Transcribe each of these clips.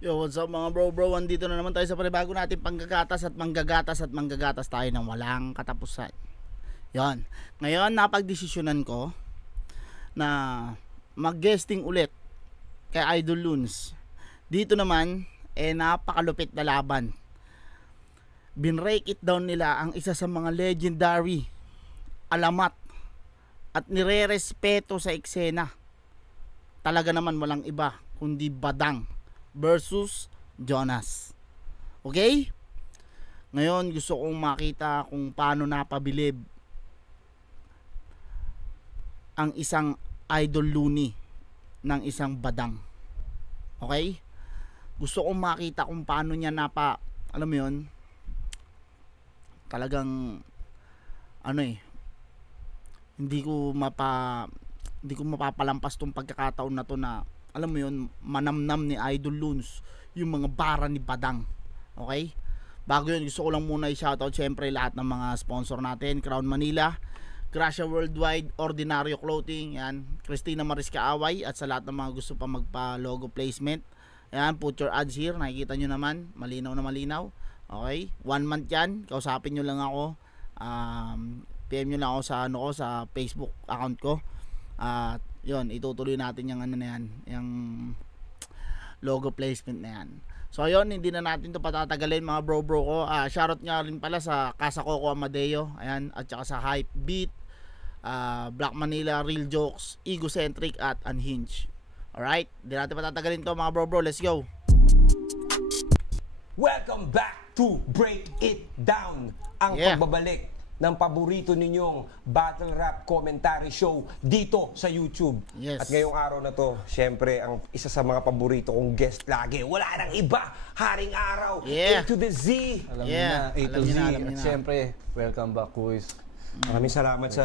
Yo, what's up mga bro? Andito na naman tayo sa panibago natin panggagatas at manggagatas tayo ng walang katapusan. Yon. Ngayon, napagdesisyonan ko na mag-guesting ulit kay Idol Loons. Dito naman, napakalupit na laban. Binrake it down nila ang isa sa mga legendary alamat at nire-respeto sa eksena. Talaga naman walang iba kundi Badang versus Jonas. Okay? Ngayon gusto kong makita kung paano napabilib ang isang Idol Looney ng isang Badang. Okay? Gusto kong makita kung paano niya alam mo yun, talagang hindi ko mapapalampas tong pagkakataon na to na alam mo yun, manamnam ni Idol Loons yung mga bara ni Badang. Okay? Bago yun, gusto ko lang muna i-shoutout syempre lahat ng mga sponsor natin. Crown Manila, Gracia Worldwide, Ordinaryo Clothing, yan, Christina Marisca Away, at sa lahat ng mga gusto pa magpa-logo placement, yan, put your ads here. Nakikita nyo naman, malinaw na malinaw. Okay? 1 month yan. Kausapin nyo lang ako. PM nyo lang ako sa Facebook account ko. At yun, itutuloy natin yung yung logo placement na yan. So ayun, hindi na natin to patatagalin mga bro ko. Shoutout nga rin pala sa Casa Coco Amadeo, ayan, at saka sa Hype Beat, Black Manila, Real Jokes, Egocentric at Unhinged. Alright, hindi natin patatagalin to mga bro, let's go. Welcome back to Break It Down, ang pagbabalik ng paborito ninyong battle rap commentary show dito sa YouTube. Yes. At ngayong araw na to, syempre, ang isa sa mga paborito kong guest lagi, wala nang iba, Haring Araw, A to the Z. Alam niyo na, A to Z. At syempre, welcome back, Kuis. Maraming salamat sa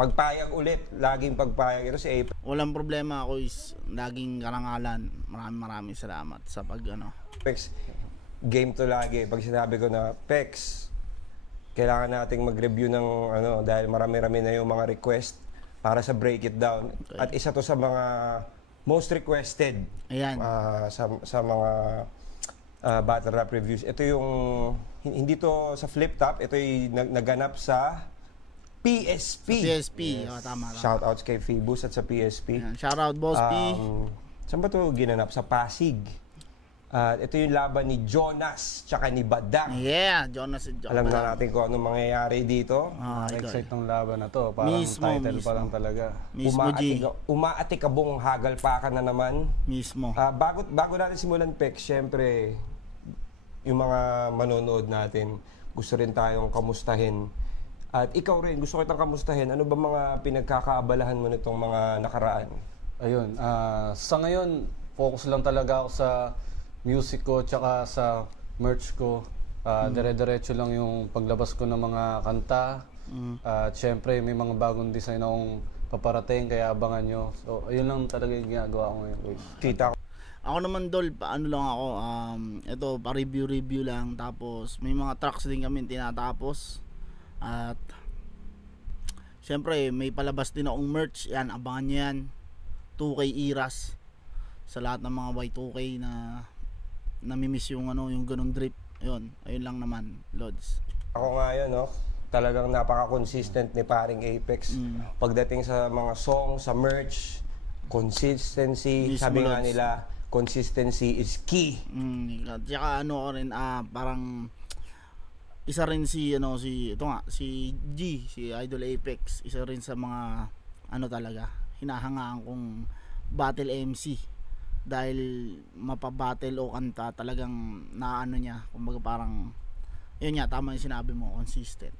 pagpayag ulit, laging pagpayag. Ito si Ape. Walang problema, Kuis. Laging karangalan. Maraming salamat sa Pex, game to lagi. Pag sinabi ko na, Pex, kailangan nating mag-review ng dahil marami-rami na yung mga request para sa Break It Down. Okay. At isa to sa mga most requested. Ayan. Sa mga battle rap reviews. Ito yung, hindi to sa flip top, ito yung naganap sa PSP. Sa PSP, yes. Tama. Shoutouts kay Phoebus at sa PSP. Ayan. Shoutout, Boss P. Saan ba ito ginanap? Sa Pasig. Ito yung laban ni Jonas tsaka ni Badang. Yeah, Jonas and Jonas. Alam na natin kung anong mangyayari dito. Excited ng laban na to. Parang title pa lang talaga. Umaatikabong hagalpakan na naman. Mismo. Bago natin simulan, Pex, syempre, yung mga manonood natin, gusto rin tayong kamustahin. At ikaw rin, gusto kitang kamustahin. Ano ba mga pinagkakaabalahan mo nitong mga nakaraan? Ayun, sa ngayon, focus lang talaga ako sa music ko tsaka sa merch ko. Dire-diretso lang yung paglabas ko ng mga kanta. At syempre may mga bagong design akong paparating kaya abangan nyo. So ayun lang talaga yung ginagawa ko ngayon. Kita ko. Ako naman, Dol, paano lang ako, ito, pa-review lang, tapos may mga tracks din kami tinatapos. At syempre may palabas din akong merch, yan, abangan nyo yan. 2K Iras sa lahat ng mga Y2K na namimiss yung yung ganun drip. Ayun lang naman, Lods. Ako nga yun, no? Talagang napaka-consistent ni paring Apex. Pagdating sa mga song, sa merch, consistency, Mismo, sabi nga Lods. nila, consistency is key. At saka rin, parang isa rin si si Idol Apex, isa rin sa mga talaga hinahangaan kong battle MC. Dahil mapabattle o kanta talagang niya, kumbaga parang yun nga, tama yung sinabi mo, consistent.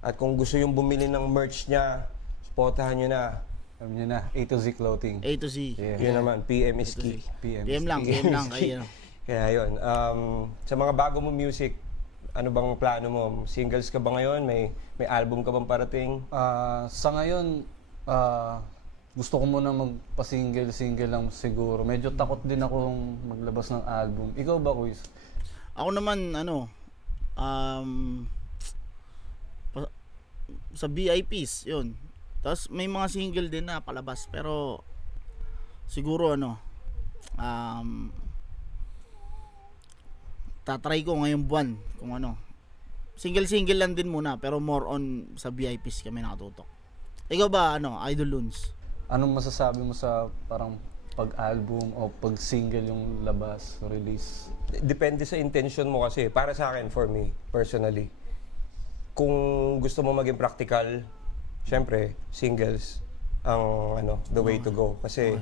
At kung gusto yung bumili ng merch niya, supportahan nyo na. Alam nyo na, A to Z Clothing. A to Z. Yeah. Yun naman, PM is key. PM lang kayo. Kaya yun, sa mga bago mo music, ano bang plano mo? Singles ka ba ngayon? May album ka bang parating? Sa ngayon, gusto ko muna magpa-single lang siguro. Medyo takot din akong maglabas ng album. Ikaw ba, Kuis? Ako naman, sa VIPs, yun. Tapos may mga single din na palabas, pero siguro tatry ko ngayong buwan kung ano. Single lang din muna, pero more on sa VIPs kami nakatutok. Ikaw ba, Idol Loons? Anong masasabi mo sa parang pag-album o pag-single yung labas, release? Depende sa intention mo kasi. Para sa akin, for me, personally, kung gusto mo maging practical, syempre, singles ang the way to go. Kasi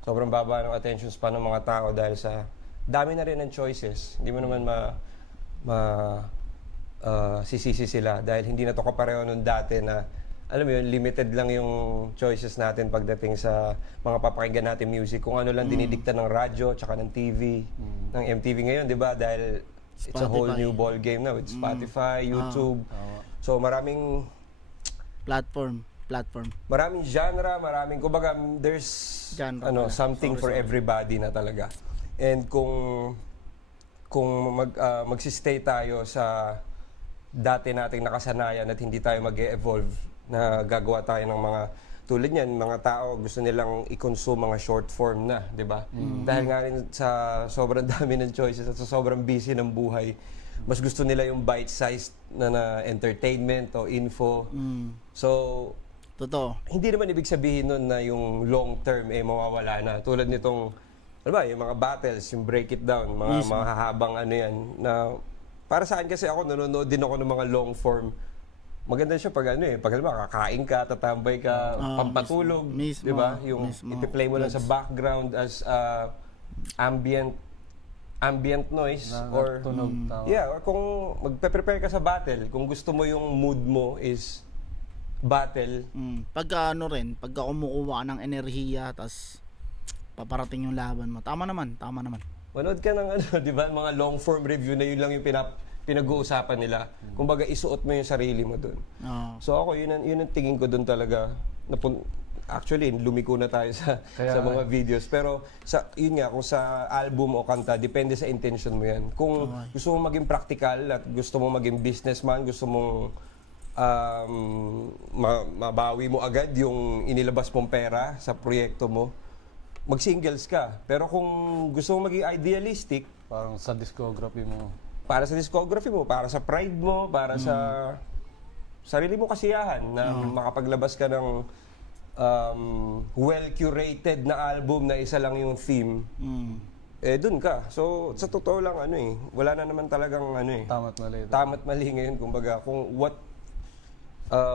sobrang baba ng attention span ng mga tao dahil sa dami na rin ng choices. Hindi mo naman sisisi sila dahil hindi na to kapareho nung dati na alam mo yun, limited lang yung choices natin pagdating sa mga papakinggan natin music. Kung ano lang dinidikta ng radyo, tsaka ng TV, ng MTV ngayon, di ba? Dahil it's a whole new ball game na with Spotify, YouTube. So maraming Platform. maraming genre, kumbaga there's Genre something for everybody na talaga. And kung magsistay tayo sa dati nating nakasanayan at hindi tayo mag-evolve na gagawa tayo ng mga tulad niyan, mga tao gusto nilang i-consume mga short form na, di ba? Dahil nga rin sa sobrang dami ng choices at sa sobrang busy ng buhay, mas gusto nila yung bite-sized na entertainment o info. So, Totoo. hindi naman ibig sabihin nun na yung long term mawawala na. Tulad nitong, ano ba, yung mga battles, yung break it down, mga mahahabang yan, na para sa akin kasi ako, nanonood din ako ng mga long form. Maganda siya pag pag kakain ka, tatambay ka, pampatulog, mismo, di ba? Yung ipi-play mo lang sa background as ambient noise or tunog, or kung magpe-prepare ka sa battle, kung gusto mo yung mood mo is battle. Pagka pagka kumukuha ka ng enerhiya, tas paparating yung laban mo. Tama naman. Manood ka ng di ba, mga long form review na yun lang yung pinag-uusapan nila. Kumbaga isuot mo yung sarili mo doon. So ako yun ang tingin ko doon talaga. Actually, lumiko na tayo sa mga videos. Pero yun nga, kung sa album o kanta, depende sa intention mo yan. Kung gusto mo maging practical at gusto mo maging businessman, gusto mong mabawi mo agad yung inilabas mong pera sa proyekto mo, mag-singles ka. Pero kung gusto mo maging idealistic, Parang sa discography mo. para sa discography mo, para sa pride mo, para sa sarili mo kasiyahan na makapaglabas ka ng well-curated na album na isa lang yung theme, dun ka. So, sa totoo lang, wala na naman talagang Tama't mali. ngayon. Kumbaga, kung what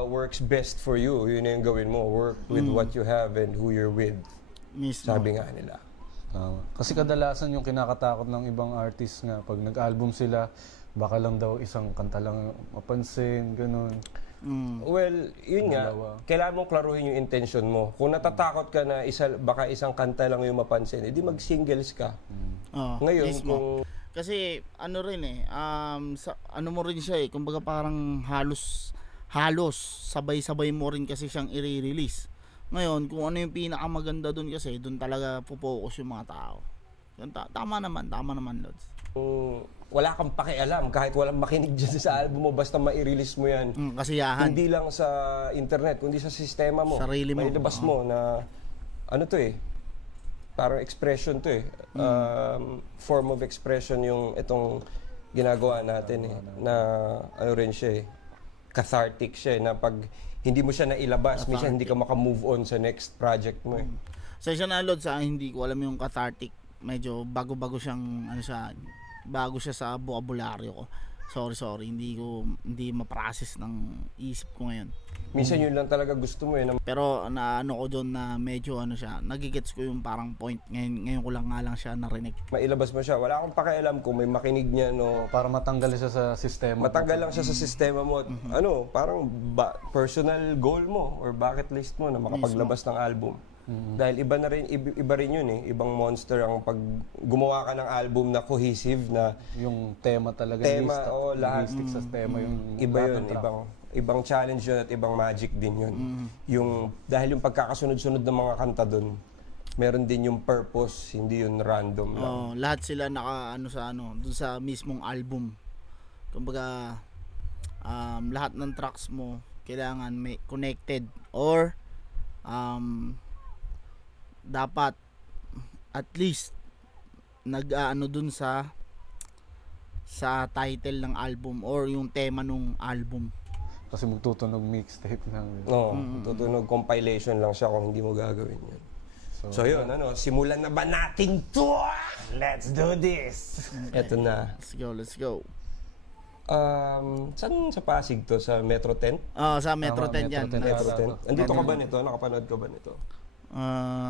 works best for you, yun na yung gawin mo. Work with what you have and who you're with. Mismo. Sabi nga nila. Kasi kadalasan yung kinakatakot ng ibang artist nga, pag nag-album sila, baka lang daw isang kanta lang mapansin, ganun. Well, yun nga, kailangan mong klaruhin yung intention mo. Kung natatakot ka na baka isang kanta lang yung mapansin, edi mag-singles ka. Ngayon, mismo. Kasi mo rin siya kumbaga parang halos sabay-sabay mo rin kasi siyang i-release. Ngayon, kung ano yung pinakamaganda doon kasi, doon talaga po-focus yung mga tao. Tama naman, Lods. Wala kang pakialam kahit walang makinig dyan sa album mo, basta ma-release mo yan. Kasiyahan. Hindi lang sa internet, kundi sa sistema mo. Sarili mo. Mailabas mo na, parang expression to form of expression yung itong ginagawa natin na rin siya cathartic siya na pag hindi mo siya nailabas, minsan hindi ka maka-move on sa next project mo Sa siya na Lods, hindi ko alam yung cathartic. Medyo bago-bago siyang bago siya sa vocabulary ko. Sorry, hindi ma-process ng isip ko ngayon. Minsan yun lang talaga gusto mo Pero ko doon na medyo siya, nagigets ko yung parang point. Ngayon ko lang nga lang siya narinig. Mailabas mo siya. Wala akong pakialam kung may makinig niya Para matanggal siya sa sistema. Matanggal lang siya sa sistema mo. At, parang personal goal mo or bucket list mo na makapaglabas ng album. Dahil iba rin yun Ibang monster ang pag gumawa ka ng album na cohesive na yung tema talaga. Lahat stick sa tema yung iba yun, ibang challenge yun at ibang magic din yun. Dahil yung pagkakasunod-sunod ng mga kanta dun, meron din yung purpose, hindi yun random lang. Lahat sila dun sa mismong album. Kumbaga, lahat ng tracks mo kailangan may connected or dapat at least nag-ano dun sa title ng album or yung tema nung album. Kasi magtutunog mixtape lang. No, tutunog compilation lang siya kung hindi mo gagawin yun. So yun, simulan na ba natin to? Let's do this! Eto na. Let's go. Saan sa Pasig to? Sa Metro 10? Sa Metro 10 yan. Metro 10? Andito ka ba nito? Nakapanood ka ba nito?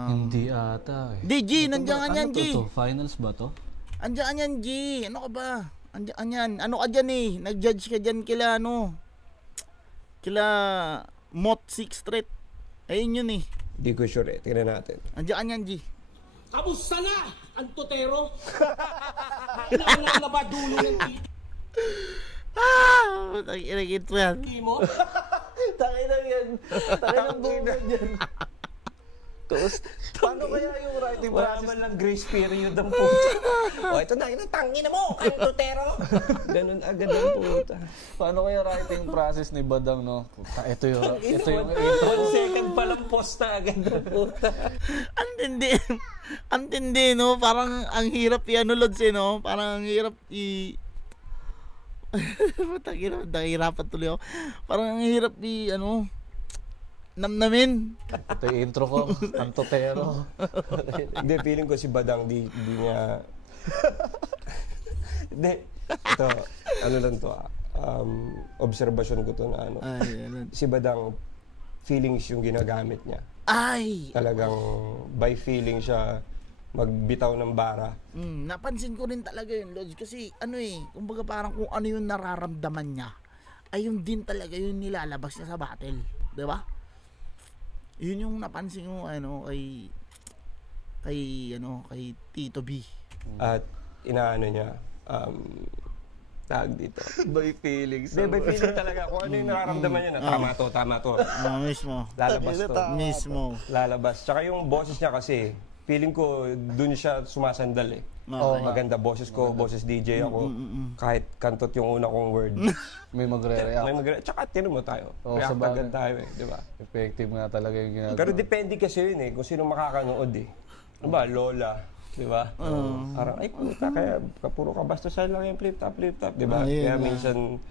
Hindi ata eh. G, nandiyan ka yan, G. Finals ba to? Andiyan yan, G. Ano ka ba? Andiyan yan. Ano ka dyan eh? Nag-judge ka dyan kila kila Mot 6 Street. Ayun yun eh. Hindi ko sure eh. Tingnan natin. Andiyan yan, G. Kamusta na ang totero? Kailangan na ba dulo ng Inagit mo yan. titi mo? Tangin na yan. Tangin ang bungad yan. Tapos, paano kaya yung writing Wala process? man lang grace period ang puta. O, ito na, tangin na mo, ang tutero. Ganun agad ang puta. Paano kaya writing process ni Badang, no? Puta, ito yung intro. 1 second pa lang post na agad ang puta. Ang tindi, no? Parang ang hirap i-ano, Lods, eh, no? Parang ang hirap nahihirapan tuloy ako. Parang ang hirap namnamin. Ito yung intro ko, ang totero. Hindi, feeling ko si Badang, di niya... Hindi, ito, ano lang to observation ko to na si Badang, feelings yung ginagamit niya. Ay! Talagang by feeling siya magbitaw ng bara. Napansin ko rin talaga yun, Lods. Kasi kumbaga parang kung ano yung nararamdaman niya, ay yun din talaga yung nilalabas niya sa battle. Diba? Yun yung napansin ko kay Tito B. At inaano niya, tag dito. By feelings. By feeling talaga. Kung ano yung nararamdaman niya na, tama to. Mismo. Lalabas to. Mismo. Lalabas. Tsaka yung boses niya kasi, feeling ko dun siya sumasandal eh. Okay. Maganda boses ko, boses DJ ako. Kahit kantot yung una kong word. May magre-react. Tsaka tinan mo tayo. React sabagay. agad tayo eh, di ba? Effective nga talaga yung ginagawa. Pero depende kasi yun eh, kung sino makakanood eh. Ano ba, Lola, di ba? Parang, ay puta, kaya puro kabastusan lang yung flip top, di ba? Kaya minsan,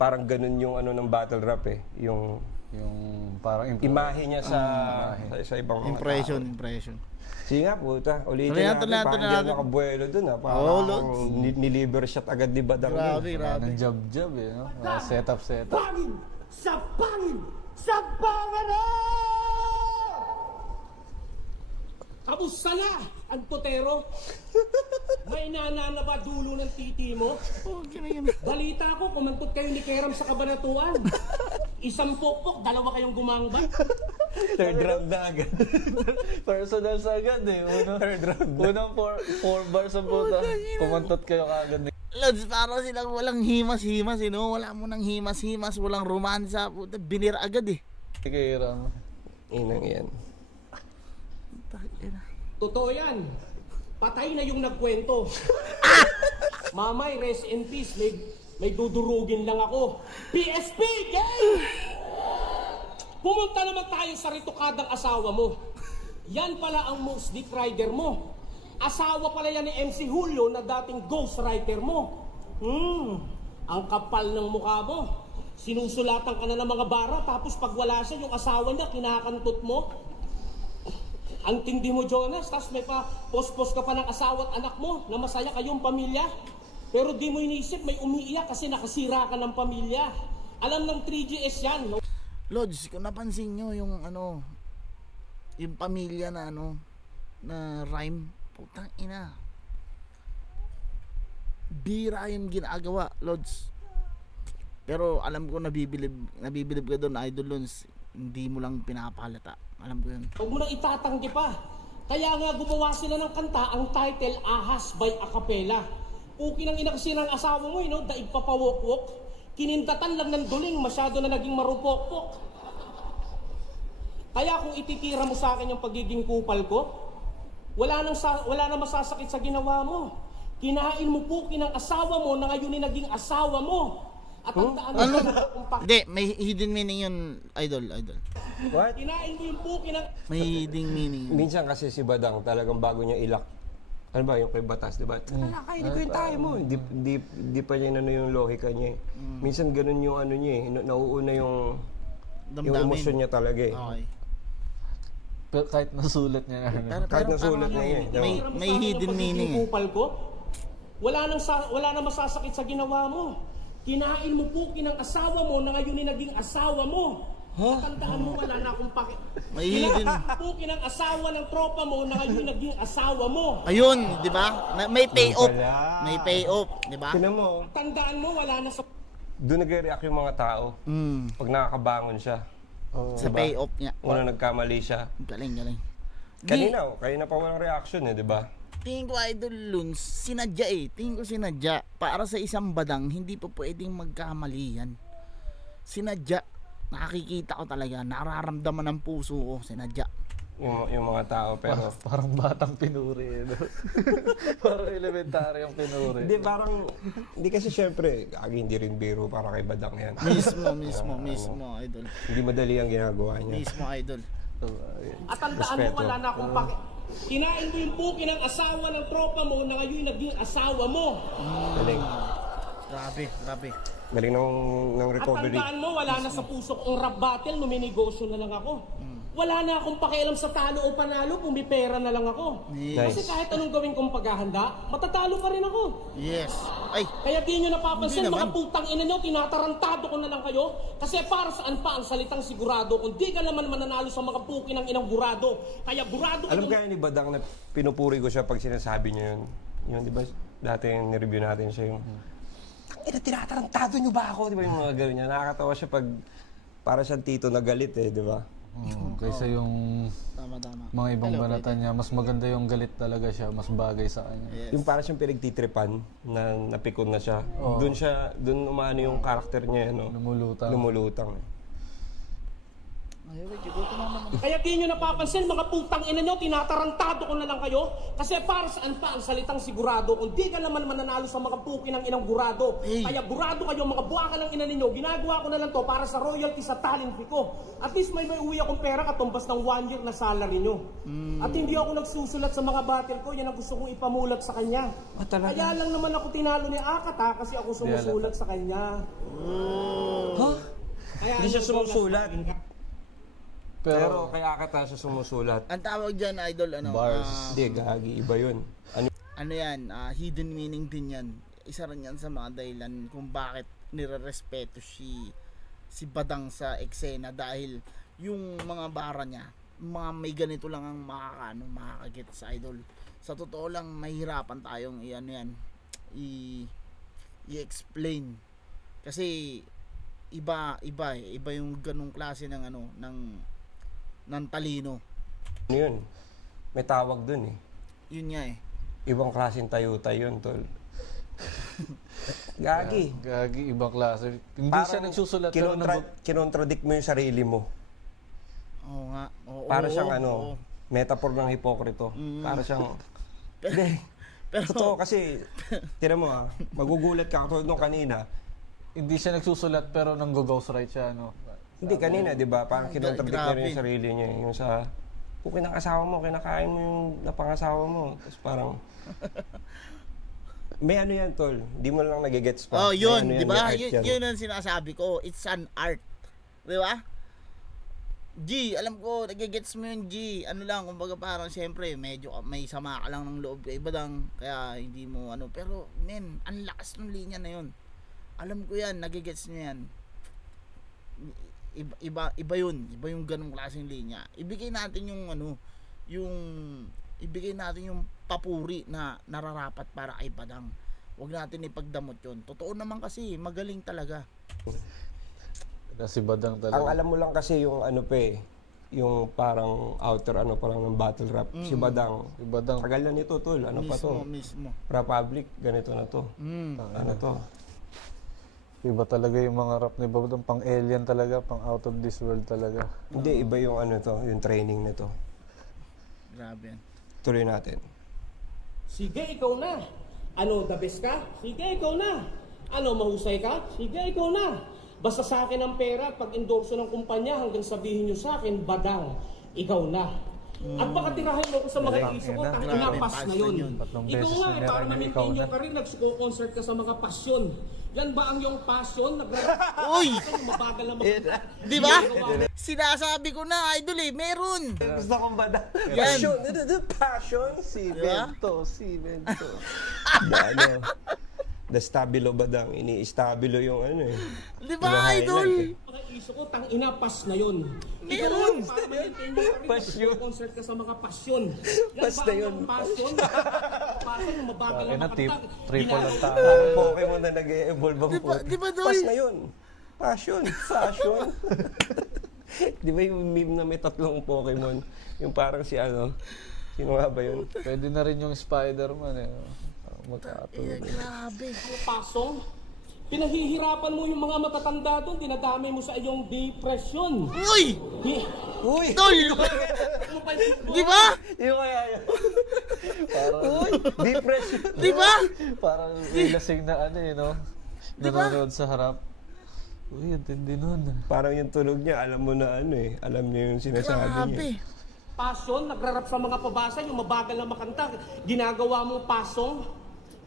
parang ganun yung ng battle rap eh. Yung parang imahe niya sa ibang mga Impression. tao. Sige nga puta, ulitin natin. Tuloy Parang natin. hindi nakabuelo dun ha. Parang Lods. niliver shot agad di Badang. Grabe. Parang jab-jab eh, no? Setup. Pangin! Sa pangin! Sa pangalan! Kamusta na ang totero? May inana na ba dulo ng titi mo? Balita ko, kumantot kayo ni Keram sa kabanatuan. Isang pokpok, dalawa kayong gumangba. Third round na agad. Personal sa agad eh. Third round na. Unang 4 bars ang puta. Kumantot kayo kaagad. Lods, parang silang walang himas-himas, Wala mo nang himas-himas, walang romansa. Puta, binir agad eh. Kaya Inang yan. Totoo yan. Patay na yung nagkwento. Mamay, rest in peace. May dudurugin lang ako. PSP, gang! Pumunta naman tayo sa ritukadang asawa mo. Yan pala ang most deep rider mo. Asawa pala yan ni MC Julio na dating ghostwriter mo. Ang kapal ng mukha mo. Sinusulatan ka na ng mga bara tapos pag wala siya, yung asawa niya, kinakantot mo. Ang tindi mo, Jonas, tapos may pa-post-post ka pa ng asawa at anak mo na masaya kayong pamilya. Pero di mo inisip, may umiiyak kasi nakasira ka ng pamilya. Alam ng 3GS yan, no? Lods, kung napansin nyo yung yung pamilya na na rhyme, putang ina. Bira yung ginagawa, Lods. Pero alam ko nabibilib ka doon, Idol Lons. Hindi mo lang pinapahalata. Alam ko yun. Huwag mo nang itatanggi pa. Kaya nga gumawa sila ng kanta, ang title, Ahas by Acapella. Pukin ang ina kasi ng asawa mo, daig papawok-wok. Kinindatan lang ng duling, masyado na naging marupok-pok. Kaya kung ititira mo sa akin yung pagiging kupal ko, wala na masasakit sa ginawa mo. Kinain mo pukin ang asawa mo na ngayon naging asawa mo. At ang daan Hindi, may hidden meaning yun, Idol. What? Kinain mo yung pukin ng... May hidden meaning yun. Minsan kasi si Badang talagang bago niya ilak ano ba, yung kay Batas, di ba? Kainin ko yung tayo mo. Hindi pa niya yung lohika niya. Minsan ganun yung ano niya nauuna yung emosyon niya talaga eh. Okay. Pero kahit nasulat niya na. Kahit nasulat niya eh. May hidden meaning eh. Kupal ko, wala nang masasakit sa ginawa mo. Kinain mo po kinang asawa mo na ngayon naging asawa mo. Tandaan mo, wala na akong May hidden. po kinang asawa ng tropa mo na ngayon naging asawa mo. Ayun, di ba? May payoff. Wala. May payoff, di ba? Tinan mo, Tandaan mo, wala na sa... doon nagre-react yung mga tao. Pag nakakabangon siya. Sa payoff niya. Una nagkamali siya. Galing. Kanina pa walang reaction eh, di ba? Tingin ko Idol Luns, sinadya eh. Tingin ko sinadya. Para sa isang badang, hindi pa pwedeng magkamali yan. Sinadya. Nakikita ko talaga, nararamdaman ng puso ko, sinadya. Yung mga tao, pero... Parang batang pinuri. No? Parang elementary ang pinuri. Hindi, parang... Hindi kasi syempre, hindi rin biro para kay Badang yan. Mismo, Idol. Hindi madali ang ginagawa niya. Mismo, Idol. At tandaan mo, wala na akong Kinain mo yung puki ng asawa ng tropa mo na ngayon naging asawa mo. Galing. Grabe. Galing ng recovery. At tandaan mo, wala na sa puso ko ang rap battle, numinegosyo na lang ako. Wala na akong pakialam sa talo o panalo, pumipera na lang ako. Yes. Kasi kahit anong gawin kong paghahanda, matatalo pa rin ako. Yes. Ay, Kaya di nyo napapansin, Hindi mga naman. putang ina nyo, tinatarantado ko na lang kayo. Kasi para saan pa ang salitang sigurado kung di ka naman mananalo sa mga puki ng inang gurado. Kaya gurado Alam kaya ni Badang na pinupuri ko siya pag sinasabi niya yun. Yun, di ba? Dati nireview natin siya yung... tinatarantado niyo ba ako? Di ba yung mga gano'n niya? Nakakatawa siya pag... Para siyang tito na galit eh, di ba? Kaysa yung tama. mga ibang banatan niya, mas maganda yung galit talaga siya, mas bagay sa kanya. Yes. Yung para siyang pinagtitripan na napikon na siya. Doon umano yung karakter niya, no? Lumulutang. Ay, wait, igutom naman. Kaya di nyo napapansin, mga putang ina nyo, tinatarantado ko na lang kayo. Kasi para saan pa ang salitang sigurado kung di ka naman mananalo sa mga puki ng inang gurado. Hey. Kaya gurado kayo, mga buwaka ng ina ninyo, ginagawa ko na lang to para sa royalty sa talent fee ko. At least may uwi akong pera katumbas ng 1 year na salary nyo. At hindi ako nagsusulat sa mga battle ko, yan ang gusto kong ipamulat sa kanya. Kaya lang naman ako tinalo ni Akat kasi ako sumusulat sa kanya. Kaya Hindi siya sumusulat. Pero kaya kata siya sumusulat. Ang tawag dyan, Idol, Bars. Hindi, gagi. Iba yun. Ano yan, hidden meaning din yan. Isa rin yan sa mga dahilan kung bakit nire-respeto si Badang sa eksena dahil yung mga bara niya, mga may ganito lang ang makakagit sa Idol. Sa totoo lang, mahirapan tayong i-explain. Kasi iba yung ganung klase ng ng talino. Ano yun? May tawag dun eh. Yun nga eh. Ibang klaseng tayo-tayo yun, tol. Gagi. ibang klase. Hindi Parang siya nagsusulat pero kinontradict mo yung sarili mo. Oo nga. Para siyang metaphor ng hipokrito. Para siyang... Hindi. Totoo kasi, tira mo magugulat ka katulad nung kanina. hindi siya nagsusulat pero nang-go-ghostwrite siya, no? Hindi, kanina, di ba? Parang kinontradict niya rin grabe. yung sarili niya. Yung sa, kung kinakasawa mo, kinakain mo yung napangasawa mo. Tapos parang, may ano yan, tol. Hindi mo lang nagigets pa. Oh, yun, May ano di yan, ba? may art yan. Yun ang sinasabi ko. It's an art. Di ba? G, alam ko, nagigets mo yun, G. Ano lang, kumbaga parang siyempre, medyo may sama ka lang ng loob kay Badang. Kaya hindi mo pero men, ang lakas ng linya na yun. Alam ko yan, nagigets nyo yan. Iba yun. Iba yung ganung klaseng linya. Ibigay natin ibigay natin yung papuri na nararapat para kay Badang. Huwag natin ipagdamot yun. Totoo naman kasi, magaling talaga. Si Badang talaga. Ang alam mo lang kasi yung yung parang outer pa lang ng battle rap. Si Badang. Tagal na nito, tol. Pa to? Mismo. Republic, ganito na to. Ano to? Iba talaga yung mga rap ni Badang, pang alien talaga, pang out of this world talaga. Hindi, iba yung yung training nito. Grabe yan. Tuloy natin. Sige, ikaw na. Ano, the best ka? Sige, ikaw na. Ano, mahusay ka? Sige, ikaw na. Basta sa akin ang pera at pag-endorso ng kumpanya hanggang sabihin nyo sa akin, Badang, ikaw na. At baka tirahin mo ko sa mga iso ko, tang inapas na yun. Tatlong Ikaw beses nga na eh, para nirahin, ma-maintain ikaw na. yung career, nagsuko-concert ka sa mga pasyon. Yan ba ang iyong passion? Uy! Mabagal na Di ba? Sinasabi ko na, idol eh, meron. Gusto kong bada. Yan. Passion. Si Diba? Bento. Ano? The stabilo badang. Ini-stabilo yung ano eh. Di ba, idol? mga iso ko, tang inapas na yun. Meron. Para ma-maintain yung career, Pasyon. nagsuko-concert ka sa mga pasyon. Yan Pas ba na ang yun. iyong passion? Passion, mabagal na Bakit na makatag. triple ang tao. Ang Pokemon na nag-e-evolve ang Di ba, Dol? Pas na yun. Passion. Fashion. Di ba yung meme na may tatlong Pokemon? Yung parang si ano? Sino nga ba yun? Pwede na rin yung Spider-Man eh. Magkatulog. Grabe. Pasong, pinahihirapan mo yung mga matatanda doon, dinadamay mo sa iyong depression. Uy! Uy! Tol! Di ba? Yung kaya yun. Parang, Depression. Di ba? parang may lasing na ano eh, no? Diba? Nanonood sa harap. Uy, ang tindi nun. Parang yung tunog niya, alam mo na ano eh. Alam niya yung sinasabi niya. Grabe. Passion, nagrarap sa mga pabasa, yung mabagal na makanta, ginagawa mo pasong.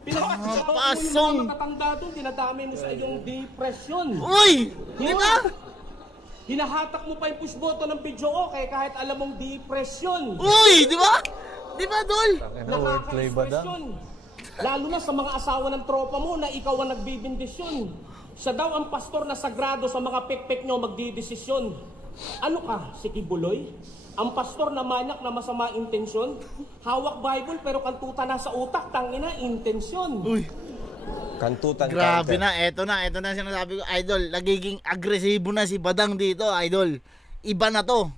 Pinahihirapan mo pasong. yung mga matatanda doon, dinadamay mo sa iyong depression. Uy! Di ba? Hinahatak mo pa yung push button ng video okay kahit alam mong depression. Uy! Di ba? Di ba, Dol? Ano, wordplay ba daw? Nakaka-expression. Lalo na sa mga asawa ng tropa mo na ikaw ang nagbibindisyon. Siya daw ang pastor na sagrado sa mga pekpek nyo magdidesisyon. Ano ka, si Kibuloy? Ang pastor na manyak na masama intensyon? Hawak Bible pero kantuta na sa utak, tangina, intensyon. Uy! Kantutan Grabe counter. na, eto na sinasabi ko, idol, nagiging agresibo na si Badang dito, idol. Iba na to.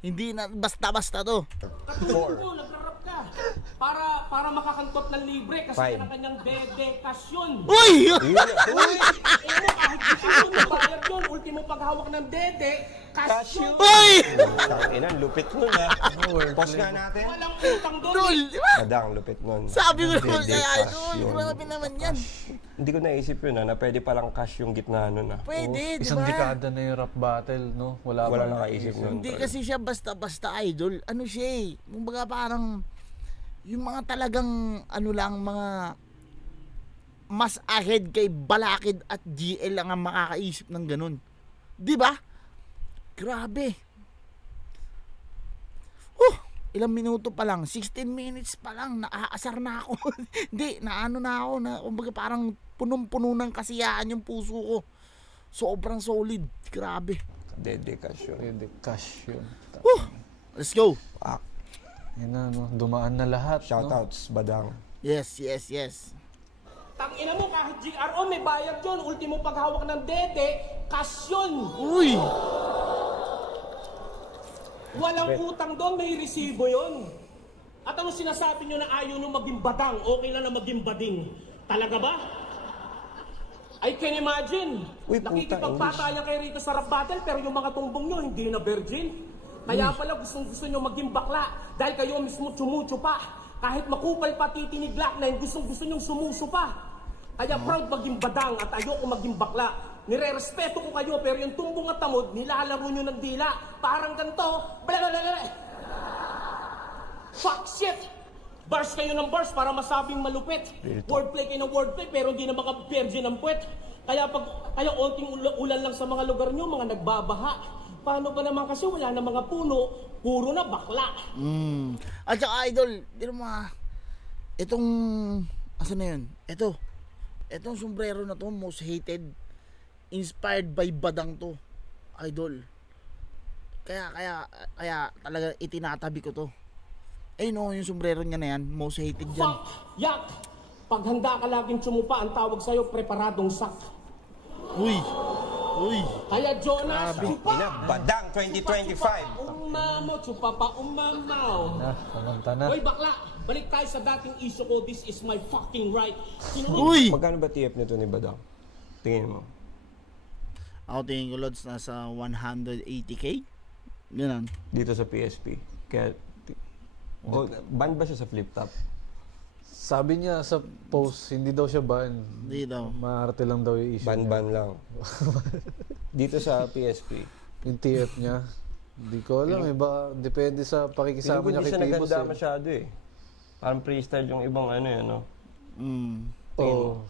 Hindi na basta-basta to. Katulad mo, nagrarap ka. Para makakantot ng libre kasi Five. yan ang kanyang dedekasyon. Uy! Uy! Kahit hindi mo bayad yun, ultimo paghawak ng dede, kasyon. Uy! Tanginan, lupit nun ha. Pause nga natin. Walang utang doon. Dol, di ba? Madang, lupit nun. Sabi ko naman Hindi, kay cash idol, yun. grabe naman yan. Hindi ko naisip yun na pwede palang cash yung gitna nun ha. Pwede, di Isang ba? dekada na yung rap battle, no? Wala Wala ba? nakaisip nun. Hindi kasi siya basta-basta idol. Ano siya eh. Kumbaga parang yung mga talagang ano lang mga mas ahead kay Balakid at GL lang ang makakaisip ng ganun. 'Di ba? Grabe. Ilang minuto pa lang, 16 minutes pa lang, naaasar na ako. Hindi, naano na ako, na kumbaga parang punong-puno ng kasiyahan yung puso ko. Sobrang solid, grabe. Dedikasyon. Pwede cash yun. Let's go. Ah, Yan na, no? Dumaan na lahat, no? shoutouts, Badang. Yes. Tangina mo, kahit GRO may bayad yun, ultimo paghawak ng dede, kasyon. Uy! Walang utang doon, may resibo yon. At ano sinasabi nyo na ayaw nyo maging badang, okay lang na maging bading. Talaga ba? I can imagine. Uy, puta, Nakikipagpatayan kayo rito sa rap battle, pero yung mga tumbong nyo hindi na virgin. Kaya pala gusto nyo maging bakla, dahil kayo mismo tsumutsu pa. Kahit makupal pa titiniglak na gusto nyo sumuso pa. Kaya proud maging badang at ayoko maging bakla. Nire-respeto ko kayo pero yung tumbong at tamod, nilalaro nyo ng dila. Parang ganito, blablabla. Fuck shit! Bars kayo ng bars para masabing malupit. Wordplay kayo ng wordplay pero hindi na mga virgin ang puwet. Kaya onting ulan lang sa mga lugar nyo, mga nagbabaha. Paano ba naman kasi wala na mga puno, puro na bakla. At saka idol, di naman itong asa na yun? Itong sombrero na to, most hated, inspired by Badang to, idol. Kaya talaga itinatabi ko to. No, yung sombrero niya na yan, most hated dyan. Fuck! Yak! Pag handa ka laging tsumupa, ang tawag sa'yo, preparadong sak. Uy! Kaya Jonas, Ina, Badang 2025. Umamo, tsupa pa umamaw. Kumanta na. Hoy bakla, balik tayo sa dating issue ko, this is my fucking right. Uy! Magkano ba TF nito ni Badang? Tingin mo. Ako tingin ko, Lods, nasa 180k? Ganun. Dito sa PSP. Kaya, ban ba siya sa flip top? Sabi niya sa post, hindi daw siya ban. Hindi daw. Maarte lang daw yung issue niya. Ban lang. Dito sa PSP. Yung TF niya. Hindi ko alam eh. Depende sa pakikisama niya Hindi kay siya Pibos naganda eh. masyado eh. Parang freestyle yung ibang ano yun, no? Oo.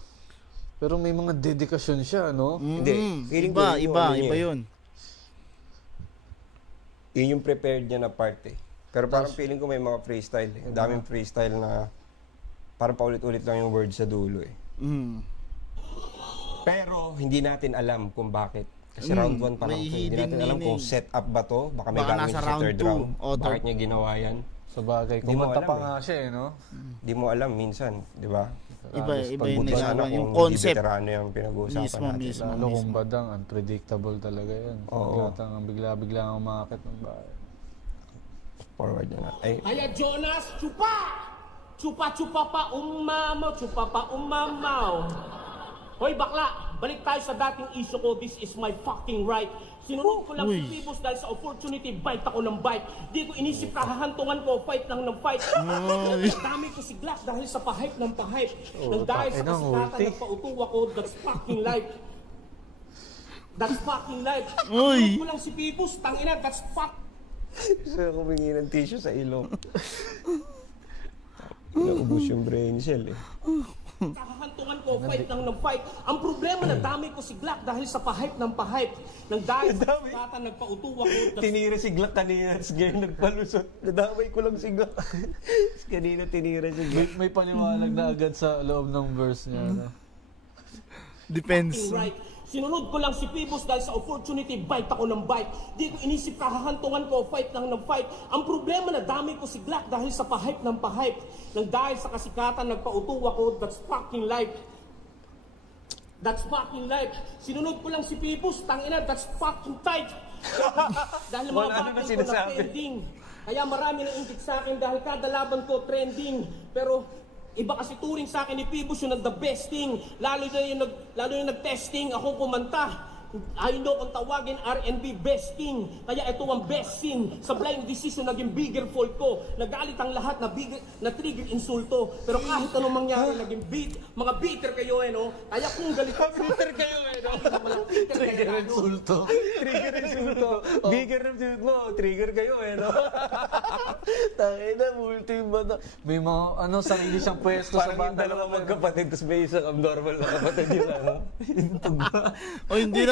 Pero may mga dedikasyon siya, no? Hindi. Feeling ko yun yung Iba ano niya eh. yun. Yun yung prepared niya na part eh. Pero parang feeling ko may mga freestyle eh. Ang daming freestyle na parang paulit-ulit lang yung words sa dulo eh. Pero hindi natin alam kung bakit. Kasi round 1 pa lang may to. Hindi natin hidden alam kung meaning. set up ba to. Baka may Baka gagawin nasa siya sa round third two. round. O, Bakit niya ginawa yan? Sa bagay. Di mo Kumanta alam pa eh. nga siya eh, no? Di mo alam minsan, di ba? Iba yung Buti sana nagawa. kung Yung hindi concept. veterano yung pinag-uusapan natin. Mismo. Lalo kung badang, unpredictable talaga yan. Oo. Bigla-bigla ang umakit ng bahay. Forward na. Ay, Kaya Jonas, chupa! Chupa-chupa pa umamaw, chupa pa umamaw. Hoy bakla, balik tayo sa dating issue ko, this is my fucking right. Sinunod ko lang si Pibos dahil sa opportunity, bite ako ng bite. Di ko inisip kahahantungan ko, fight lang ng fight. Dami ko si Glock dahil sa pahype ng pahype. Nang dahil sa kasikatan, nagpautuwa ko, that's fucking life. That's fucking life. Sinunod ko lang si Pibos, tangina, that's fuck. gusto ko humingi ng tissue sa ilong. Naubos yung brain cell eh. Kakahantungan ko, fight lang ng fight. Ang problema na dami ko si Glock dahil sa pahype ng pahype. Nang dahil sa kasikatan, nagpautuwa ko, that's Tinira si Glock kanina, tapos ngayon nagpalusot. Nadamay ko lang si Glock. Tapos kanina tinira si Glock. May paliwanag na agad sa loob ng verse niya. No? Depends. right. Sinunod ko lang si Pibos dahil sa opportunity, bite ako ng bite. Di ko inisip kahahantungan ko, fight lang ng fight. Ang problema na dami ko si Glock dahil sa pahype ng pahype. Nang dahil sa kasikatan, nagpautuwa ko, that's fucking life. That's fucking life. Sinunod ko lang si Pibos, tangina, that's fucking tight. Dahil mga Wala na battle ko na sinasabi. pending. Kaya marami na intik sa akin dahil kada laban ko trending. Pero iba kasi turing sa akin ni Pibos yung the best thing. Lalo yung nag-testing, ako kumanta. Ayaw nyo kung tawagin R&B best thing. Kaya ito ang best thing. Sa blind decision, naging bigger fault ko. Nagalit ang lahat na trigger insulto. Pero kahit anong mangyari, naging mga bitter kayo eh, no? Kaya kung galit bitter kayo eh, no? Trigger Insulto. Trigger insulto. Bigger na suit mo. Trigger kayo eh, no? Tangina, multi ba na? May mga, sarili siyang pwesto sa Parang yung bata. dalawa magkapatid, tapos may isang abnormal na kapatid yun, ano? O hindi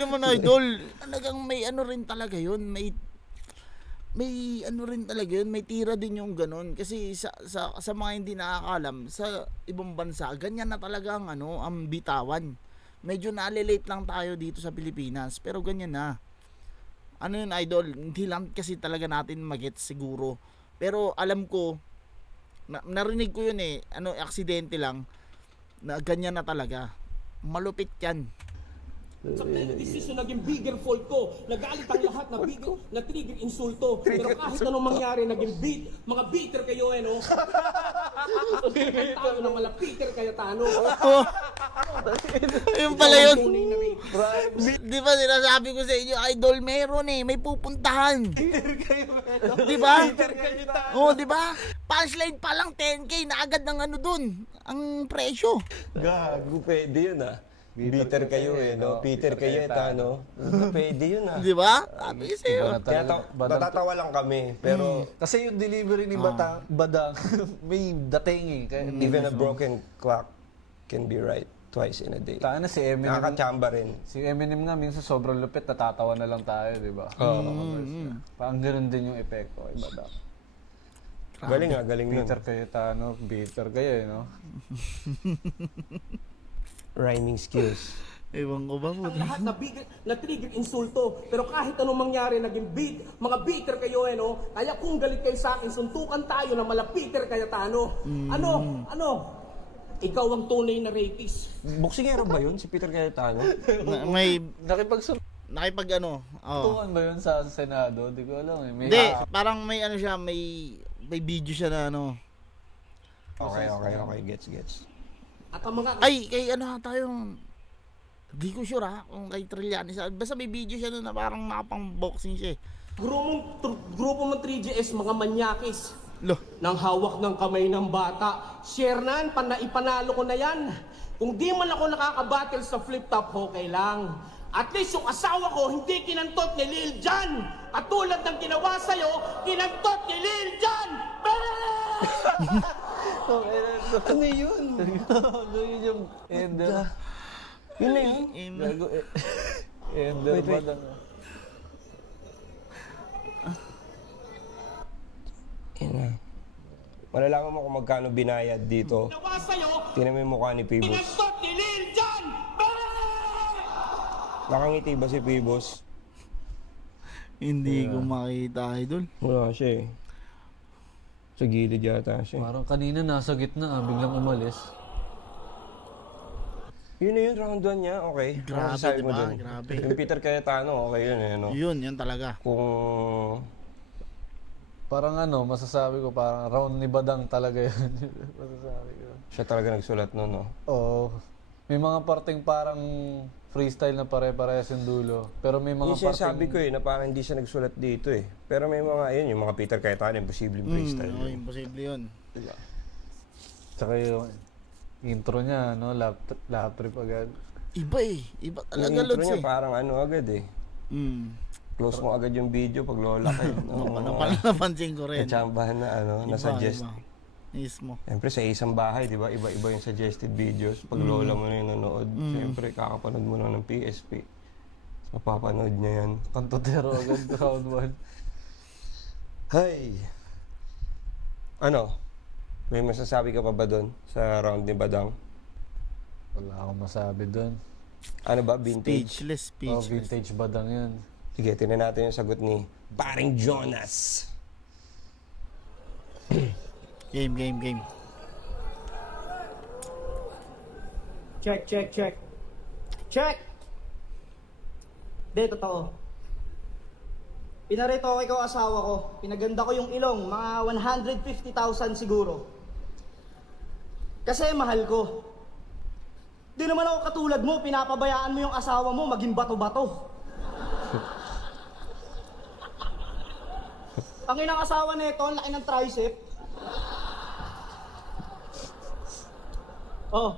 naman idol. Talagang may ano rin talaga 'yun, may ano rin talaga 'yun, may tira din yung ganun kasi sa mga hindi nakakaalam, sa ibang bansa ganyan na talaga ang ang bitawan. Medyo nalilate lang tayo dito sa Pilipinas, pero ganyan na. Ano yun idol, hindi lang kasi talaga natin magets siguro. Pero alam ko narinig ko yun aksidente lang na ganyan na talaga. Malupit 'yan. Sa blind decision, naging bigger fault ko. Nagalit ang lahat na trigger insulto. Pero kahit anong mangyari, naging mga bitter kayo eh, no? Tayo na malapiter kaya tano. Ayun pala yun. Tunay na rin. Di ba sinasabi ko sa inyo, idol, meron may pupuntahan. Di ba? Oo, di ba? Punchline pa lang 10K na agad ng dun, ang presyo. Gago, pwede yun ah. Bitter kayo eh, no? Peter kayo no? Pwede yun ah. Di ba? Sabi sa'yo. Kaya natatawa lang kami, pero Kasi yung delivery ni Badang, may dating eh. Kaya even a broken clock can be right twice in a day. Tayo na si Eminem. Nakakachamba rin. Si Eminem nga, minsan sobrang lupit, natatawa na lang tayo, di ba? Parang ganoon din yung epekto kay Badang. Galing galing nun. Bitter kayo, bitter kayo eh, no? Rhyming skills. Ewan ko ba po. Ang lahat na trigger insulto. Pero kahit anong mangyari, naging mga bitter kayo eh, no? Kaya kung galit kayo sa akin, suntukan tayo na malapiter kaya tano. Ano? Ikaw ang tunay na rapist. Boksingero ba yun? Si Peter Cayetano? May Nakipag oh. ba yun sa Senado? Di ko alam eh. Hindi, parang may siya, may video siya na Okay. Gets. At ang mga kay tayong di ko sure kung kay Trillanes. Basta may video siya na parang nakapang boxing siya. grupo mo 3GS, mga manyakis. Lo. Nang hawak ng kamay ng bata. Share nan, ipanalo ko na yan. Kung di man ako nakakabattle sa flip top, okay lang. At least yung asawa ko hindi kinantot ni Lil Jan. Katulad ng ginawa sa'yo, kinantot ni Lil Jan! Ano yun? Ano yun yung Ender? Yun na yun? Gago, Ender Wait. Badang. Yan na. Malalaman mo kung magkano binayad dito. Ginawa sa'yo, Tingnan mo yung mukha ni Pibos. kinantot ni Lil Jan! Nakangiti ba si Pibos? Hindi ko makita, idol. Wala siya eh. Sa gilid yata siya. Parang kanina nasa gitna, biglang umalis. Yun na yun, round 1 niya, okay. Ano Grabe, masasabi mo diba? dun? Grabe. Yung Peter Cayetano, okay yun eh, no? Yun talaga. Kung... Parang ano, masasabi ko, parang round ni Badang talaga yun. Masasabi ko. Siya talaga nagsulat nun, no? Oo. May mga parting parang freestyle na pare-parehas yung dulo. Pero may mga Yung sinasabi ko eh, na parang hindi siya nagsulat dito eh. Pero may mga, yun, yung mga Peter Cayetano, imposible freestyle. Oo, imposible yun. Tsaka yung intro niya, no? Lap trip agad. Iba eh. Iba Yung talaga, intro Lods niya eh. parang ano agad eh. Close mo agad yung video pag lola kayo. Napansin ko rin. Natsambahan na ano, nasuggest. Iba. Mismo. Siyempre sa isang bahay, di ba? Iba-iba yung suggested videos. Pag lola mo na yung nanonood, siyempre kakapanood mo na ng PSP. Mapapanood niya yan. Kantotero agad round 1. Hay! Ano? May masasabi ka pa ba doon sa round ni Badang? Wala akong masabi doon. Ano ba? Vintage? Speechless, Oh, speechless. vintage Badang yan. Sige, tingnan natin yung sagot ni Paring Jonas. Game. Check. Check! Hindi, totoo. Pinarito ko ikaw asawa ko. Pinaganda ko yung ilong, mga 150,000 siguro. Kasi mahal ko. Di naman ako katulad mo, pinapabayaan mo yung asawa mo maging bato-bato. Ang inang asawa nito, ang laki ng tricep. Oh,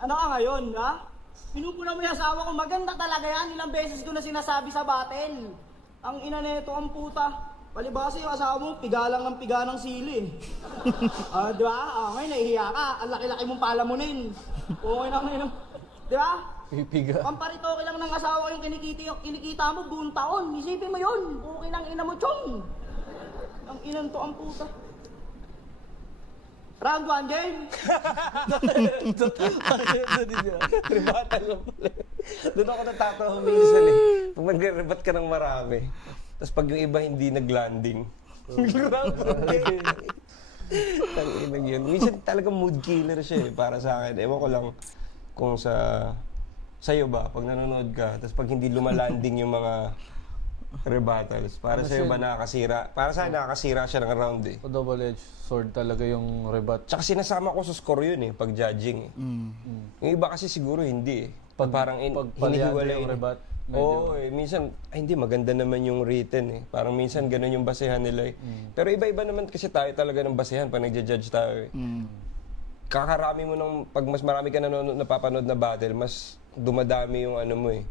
ano ka ngayon, ha? Pinupuna mo yung asawa ko, maganda talaga yan. Ilang beses ko na sinasabi sa battle. Ang ina nito, ang puta. Palibasa yung asawa mo, pigalang ng piga ng sili. Di ba? Okay, nahihiya ka. Ang laki-laki mong palamunin. Okay na ngayon. Di ba? Pipiga. Pamparitoke lang ng asawa ko yung kinikita mo buong taon. Isipin mo yun. Okay ng ina mo, chong. Ang inan to, ang puta. Round 1 game. Rebatan lang pala. Doon ako natatawa minsan eh. Pag magre-rebat ka ng marami, tapos pag yung iba hindi nag-landing, Tanginang yun. Minsan talagang mood killer siya eh, para sa akin. Ewan ko lang kung sa'yo ba, pag nanonood ka, tapos pag hindi lumalanding yung mga rebuttals, para sa'yo ba nakakasira? Para sa akin nakakasira siya ng round eh. O double-edged sword talaga yung rebut. Tsaka sinasama ko sa score yun eh, pag judging eh. Yung iba kasi siguro hindi eh. Parang hinihiwalay yung rebut. Oo, minsan, hindi, maganda naman yung written eh. Parang minsan ganun yung basehan nila eh. Pero iba-iba naman kasi tayo talaga ng basehan pag nagja-judge tayo eh. Kakarami mo ng, pag mas marami ka napapanood na battle, mas dumadami yung ano mo eh.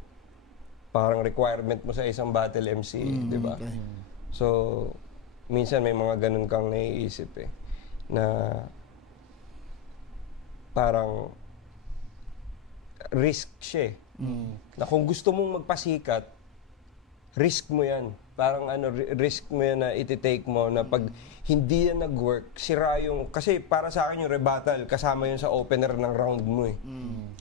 Parang requirement mo sa isang battle MC, di ba? Okay. So, minsan may mga ganun kang naiisip eh. Na parang risk siya eh. Na kung gusto mong magpasikat, risk mo yan. Parang risk mo yan na iti-take mo na pag hindi yan nag-work, sira yung, kasi para sa akin yung rebuttal, kasama yun sa opener ng round mo eh.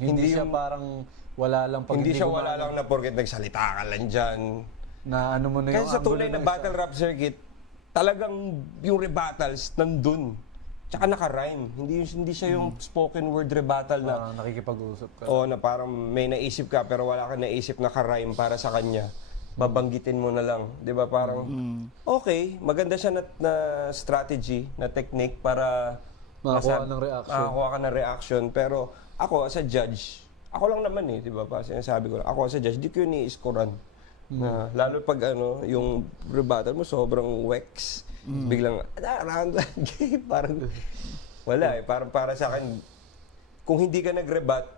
Hindi siya parang wala lang pag Hindi siya wala lang na porket nagsalita ka lang dyan. na ano mo na yung Kasi sa tunay na battle rap circuit, talagang yung rebuttals nandun. Tsaka naka-rhyme. Hindi siya yung spoken word rebuttal na nakikipag-usap ka. na parang may naisip ka pero wala ka naisip na ka-rhyme para sa kanya. Babanggitin mo na lang. Di ba? Parang, okay, maganda siya na strategy, na technique para Makakuha ng reaction. makakuha ka ng reaction. Pero ako, as a judge, ako lang naman eh, di ba? Sinasabi ko lang, ako as a judge, di ko yun i-scorean. Na, lalo pag yung rebuttal mo sobrang wex, biglang, round one game, parang, wala eh. Parang para sa akin, kung hindi ka nag-rebut,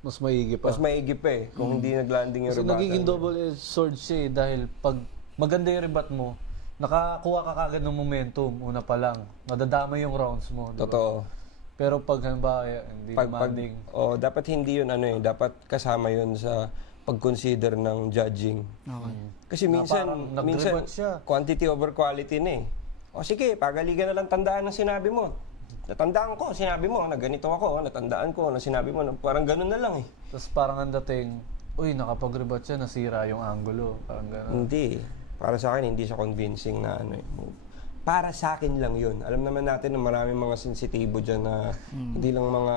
Mas maigi pa. Mas maigi pa eh, kung hindi naglanding yung Kasi rebuttal. nagiging double-edged sword siya eh, dahil pag maganda yung rebat mo, nakakuha ka kagad ng momentum, una pa lang. Madadama yung rounds mo. Diba? Totoo. Pero pag halimbawa, hindi demanding. Dapat hindi yun dapat kasama yun sa pag-consider ng judging. Okay. Kasi minsan parang nag-rebut siya. quantity over quality na eh. O sige, pagaligan na lang tandaan ng sinabi mo. Natandaan ko, sinabi mo, na ganito ako, natandaan ko, na sinabi mo, parang ganun na lang eh. Tapos parang ang dating, uy, nakapag-rebat siya, nasira yung angulo. Parang gano'n. Hindi. Para sa akin, hindi siya convincing na move. Para sa akin lang yun. Alam naman natin na maraming mga sensitibo dyan na hindi lang mga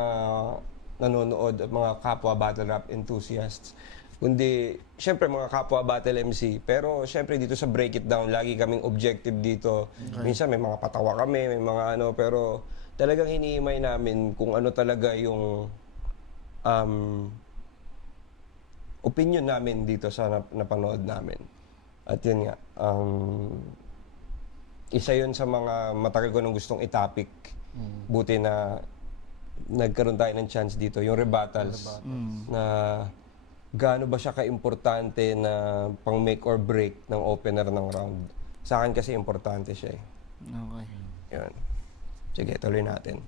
nanonood at mga kapwa battle rap enthusiasts. Kundi, syempre mga kapwa battle MC. Pero syempre dito sa Break It Down, lagi kaming objective dito. Minsan may mga patawa kami, may mga pero talagang hinihimay namin kung ano talaga yung opinion namin dito sa napanood namin. At yun nga, isa yun sa mga matagal ko nang gustong itapik. Buti na nagkaroon tayo ng chance dito, yung rebuttals. Na gaano ba siya ka-importante na pang make or break ng opener ng round. Sa akin kasi importante siya eh. Okay. Yun. Sige, tuloy natin.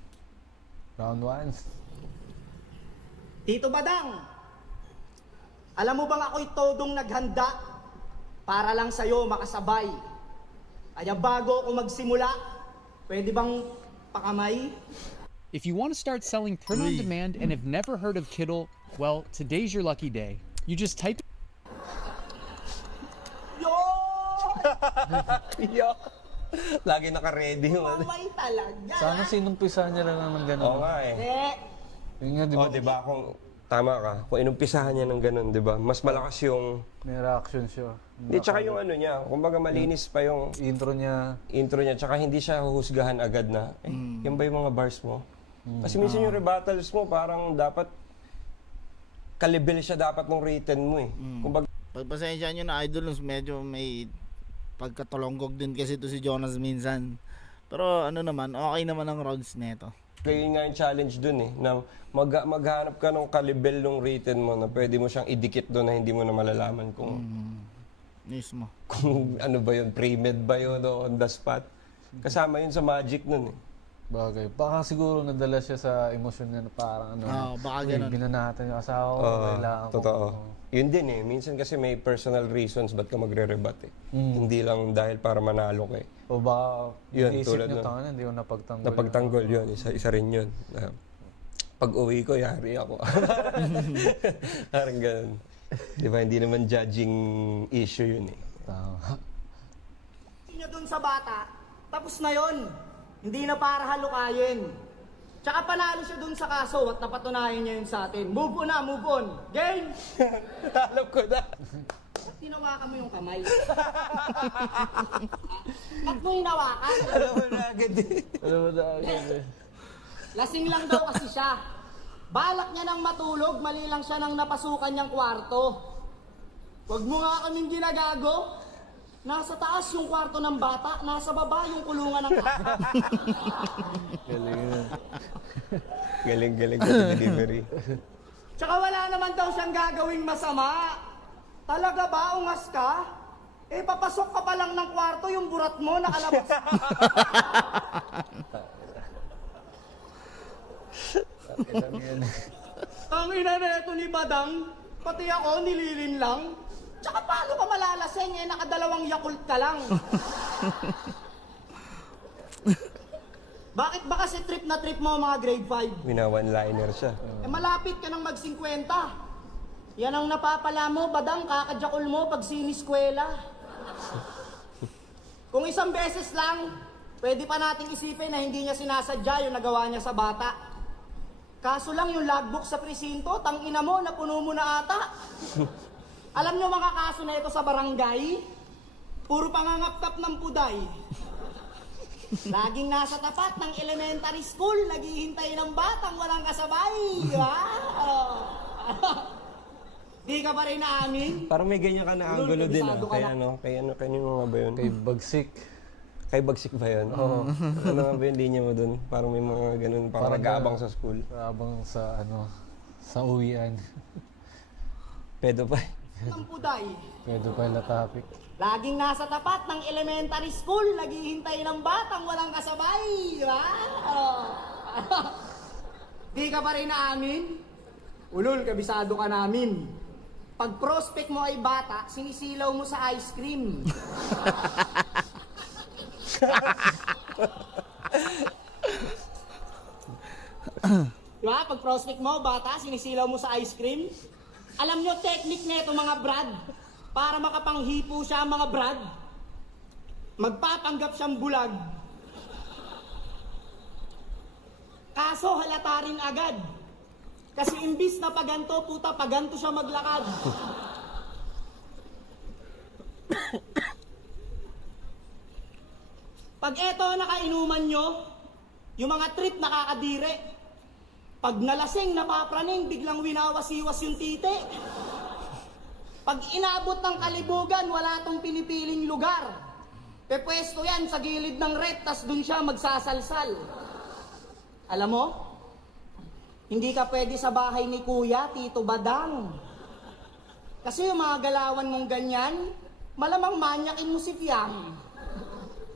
Round 1. Tito Badang, alam mo bang ako'y todong naghanda para lang sa'yo makasabay? Kaya bago ako magsimula, pwede bang pakamay? If you want to start selling print on demand and have never heard of Kiddle, well, today's your lucky day. You just type Yo! Yo! Lagi naka-ready yung Mamay talaga. Sana sinumpisa niya lang ng gano'n. Oo nga eh. Yun nga, di ba? Diba? Kung tama ka, kung inumpisahan niya ng ganun, diba? Mas malakas yung... May reaction siya. Di, tsaka yung niya, kumbaga malinis pa yung Intro niya. intro niya, tsaka hindi siya huhusgahan agad na, yan ba yung mga bars mo? Kasi minsan yung rebuttals mo, parang dapat, kalibel siya dapat ng written mo eh. Kumbaga, Pagpasensya nyo na Idol, medyo may pagkatulonggog din kasi to si Jonas minsan. Pero ano naman, okay naman ang rounds nito. kaya yun nga yung challenge dun eh, na maghanap ka ng kalibel ng written mo na pwede mo siyang idikit doon na hindi mo na malalaman kung Mismo. kung ano ba yun, pre-med ba yun o on the spot. Kasama yun sa magic nun eh. Bagay. Baka siguro nadala siya sa emosyon niya na parang baka "Uy, ganun." binanatan yung asawa ko, kailangan ko. Totoo. Yun din eh. Minsan kasi may personal reasons ba't ka magre-rebat eh. Hindi lang dahil para manalo ka eh. O baka Yun, isip tulad niyo, nun. tangan, hindi ko napagtanggol. Napagtanggol yun. Isa rin yun. Pag uwi ko, yari ako. Parang ganun. Di ba? Hindi naman judging issue yun eh. Tama. niya dun sa bata, tapos na yon. Hindi na para halukayin. Tsaka panalo siya dun sa kaso at napatunayan niya yun sa atin. Move on na, move on. Game! Alam ko na. Ba't hinawakan mo yung kamay? Ba't mo hinawakan? Alam mo na agad eh. Alam mo na agad eh. Lasing lang daw kasi siya. Balak niya nang matulog, mali lang siya nang napasukan niyang kwarto. Huwag mo nga kaming ginagago. Nasa taas yung kwarto ng bata, nasa baba yung kulungan ng bata. Galing yun. Galing ko sa delivery. Tsaka wala naman daw siyang gagawing masama. Talaga ba, ungas ka? Eh, papasok ka pa lang ng kwarto, yung burat mo nakalabas. Ang ina na ito ni Badang, pati ako nililin lang. Tsaka paano ka malalaseng eh, nakadalawang Yakult ka lang. Bakit ba kasi trip na trip mo mga grade 5? Wina-one-liner siya. Eh malapit ka nang mag-50. Yan ang napapala mo, Badang, kakajakol mo pag siniskwela. Kung isang beses lang, pwede pa nating isipin na hindi niya sinasadya yung nagawa niya sa bata. Kaso lang yung logbook sa presinto, tangina mo, napuno mo na ata. Alam niyo mga kaso na ito sa barangay? Puro pangangap-tap ng puday. Laging nasa tapat ng elementary school, naghihintay ng batang walang kasabay. Wow! Di ka pa rin naamin? Parang may ganyan ka na angulo din ah. Kabisado ka Kaya na. ano, kanino nga ba yun? Kay Bagsik. Kay Bagsik ba yun? Oo. Ano nga ba yung linya mo dun? Parang may mga ganun, parang nag-aabang sa school. Habang sa Sa uwian. Pedophile. Ang puday. Pedophile na topic. Laging nasa tapat ng elementary school, naghihintay ng batang walang kasabay. Di ba? Di ka pa rin naamin? Ulol, kabisado ka namin. Pag prospect mo ay bata, sinisilaw mo sa ice cream. Diba? Pag prospect mo, bata, sinisilaw mo sa ice cream. Alam nyo, technique nito mga brad, para makapanghipo siya mga brad, magpapanggap siyang bulag. Kaso halata rin agad. Kasi imbis na paganto, puta, paganto siya maglakad. Pag eto nakainuman nyo, yung mga trip nakakadire. Pag nalasing, napapraning, biglang winawasiwas yung tite. Pag inaabot ng kalibugan, wala tong pinipiling lugar. Pepwesto yan sa gilid ng rep, tas dun siya magsasalsal. Alam mo, hindi ka pwede sa bahay ni Kuya, Tito Badang. Kasi yung mga galawan mong ganyan, malamang manyakin mo si Fiam.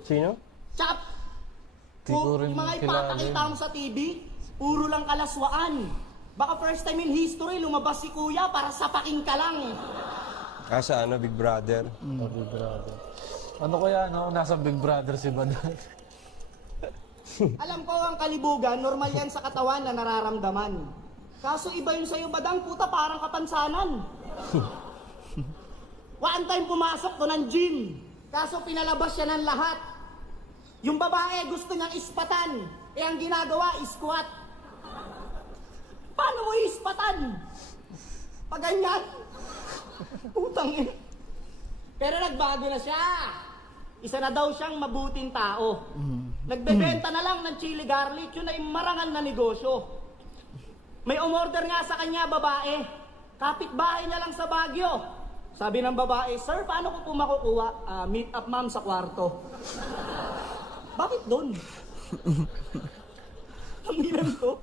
Sino? Tsaka, Siguro yung mga kilala ipapakita mo sa TV, puro lang kalaswaan. Baka first time in history, lumabas si Kuya para sapakin ka lang. Sa ano, Big Brother. Big Brother. Ano kaya, no? Nasa Big Brother si Badang. Alam ko ang kalibugan, normal yan sa katawan na nararamdaman. Kaso iba yun sa'yo, Badang, puta, parang kapansanan. One time pumasok ko ng gym, kaso pinalabas siya ng lahat. Yung babae gusto niyang ispatan, ang ginagawa, squat. Paano mo ispatan? Pag ganyan? Putang ina. Pero nagbago na siya. Isa na daw siyang mabuting tao. Nagbebenta na lang ng chili garlic, yun ay marangal na negosyo. May umorder nga sa kanya babae, kapitbahay niya lang sa Baguio. Sabi ng babae, "Sir, paano ko po makukuha? Meet up ma'am sa kwarto." Bakit doon? Ang ginam ko.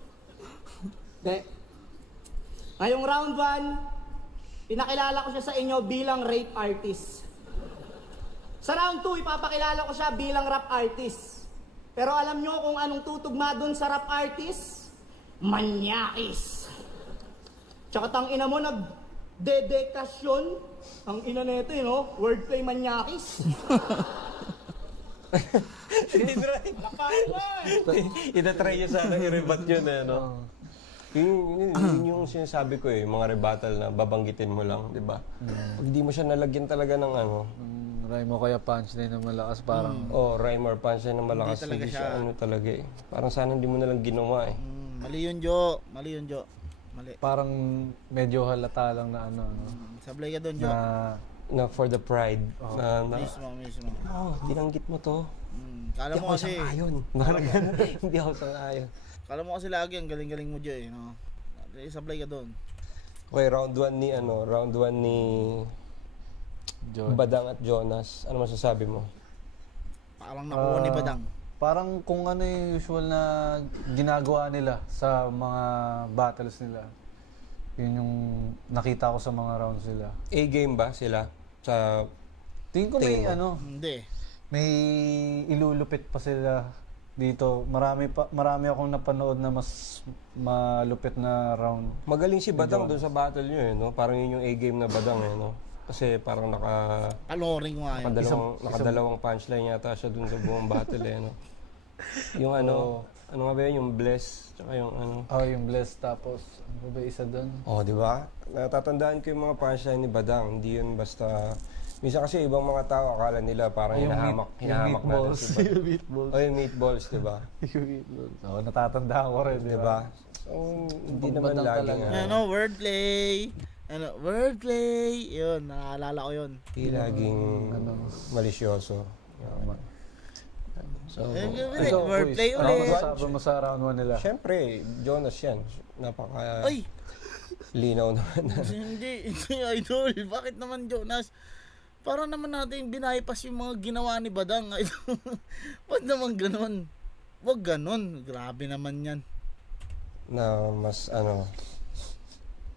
De. Ngayong round 1, pinakilala ko siya sa inyo bilang rape artist. Sa round 2, ipapakilala ko siya bilang rap artist. Pero alam nyo kung anong tutugma dun sa rap artist? Manyakis. Tsaka tang ina mo nagdedekasyon. Ang ina neto no? Wordplay manyakis. Itatry niya sana i-rebut yun no? Yun yung sinasabi ko mga rebuttal na babanggitin mo lang, di ba? Pag di mo siya nalagyan talaga ng ano. Rhyme mo kaya punchline na malakas, parang... Rhyme or punchline na malakas. Hindi siya ano talaga Parang sana hindi mo nalang ginawa Mali yun, Jo. Mali yun, Jo. Mali. Parang medyo halata lang na ano. Sablay ka doon, Jo. Na for the pride. Mismo. Dinanggit mo to. Kala mo kasi... Hindi ako sang-ayon. Kala mo kasi lagi ang galing-galing mo, Jo no? Sablay ka doon. Okay, round 1 ni Badang at Jonas. Ano masasabi mo? Parang nakuha ni Badang. Parang kung ano yung usual na ginagawa nila sa mga battles nila. Yun yung nakita ko sa mga rounds nila. A-game ba sila? Sa Tingin ko may Hindi. may ilulupit pa sila dito. Marami akong napanood na mas malupit na round. Magaling si Badang doon sa battle nyo no? Parang yun yung A-game na Badang no? Kasi parang Kaloring nga yun. nakadalawang punchline yata siya doon sa buong battle no? Yung ano nga ba yun? Yung bless, tsaka yung ano. Yung bless tapos, ano ba isa doon? Di ba? Natatandaan ko yung mga punchline ni Badang. Hindi yun basta... Minsan kasi ibang mga tao akala nila parang hinahamak meatballs. natin. Yung meatballs. Yung meatballs, di ba? Yung meatballs. Natatandaan ko rin, Di ba? So, hindi naman laging Wordplay. Wordplay. Yun, nakaalala ko yun. Hindi laging malisyoso. So, wordplay Ano ulit. masasabi mo sa round 1 nila? Siyempre, Jonas yan. Napaka Ay! linaw naman. Hindi, idol. Bakit naman, Jonas? Para naman natin binaypas yung mga ginawa ni Badang. Ba't naman ganun? Wag ganun. Grabe naman yan. Na mas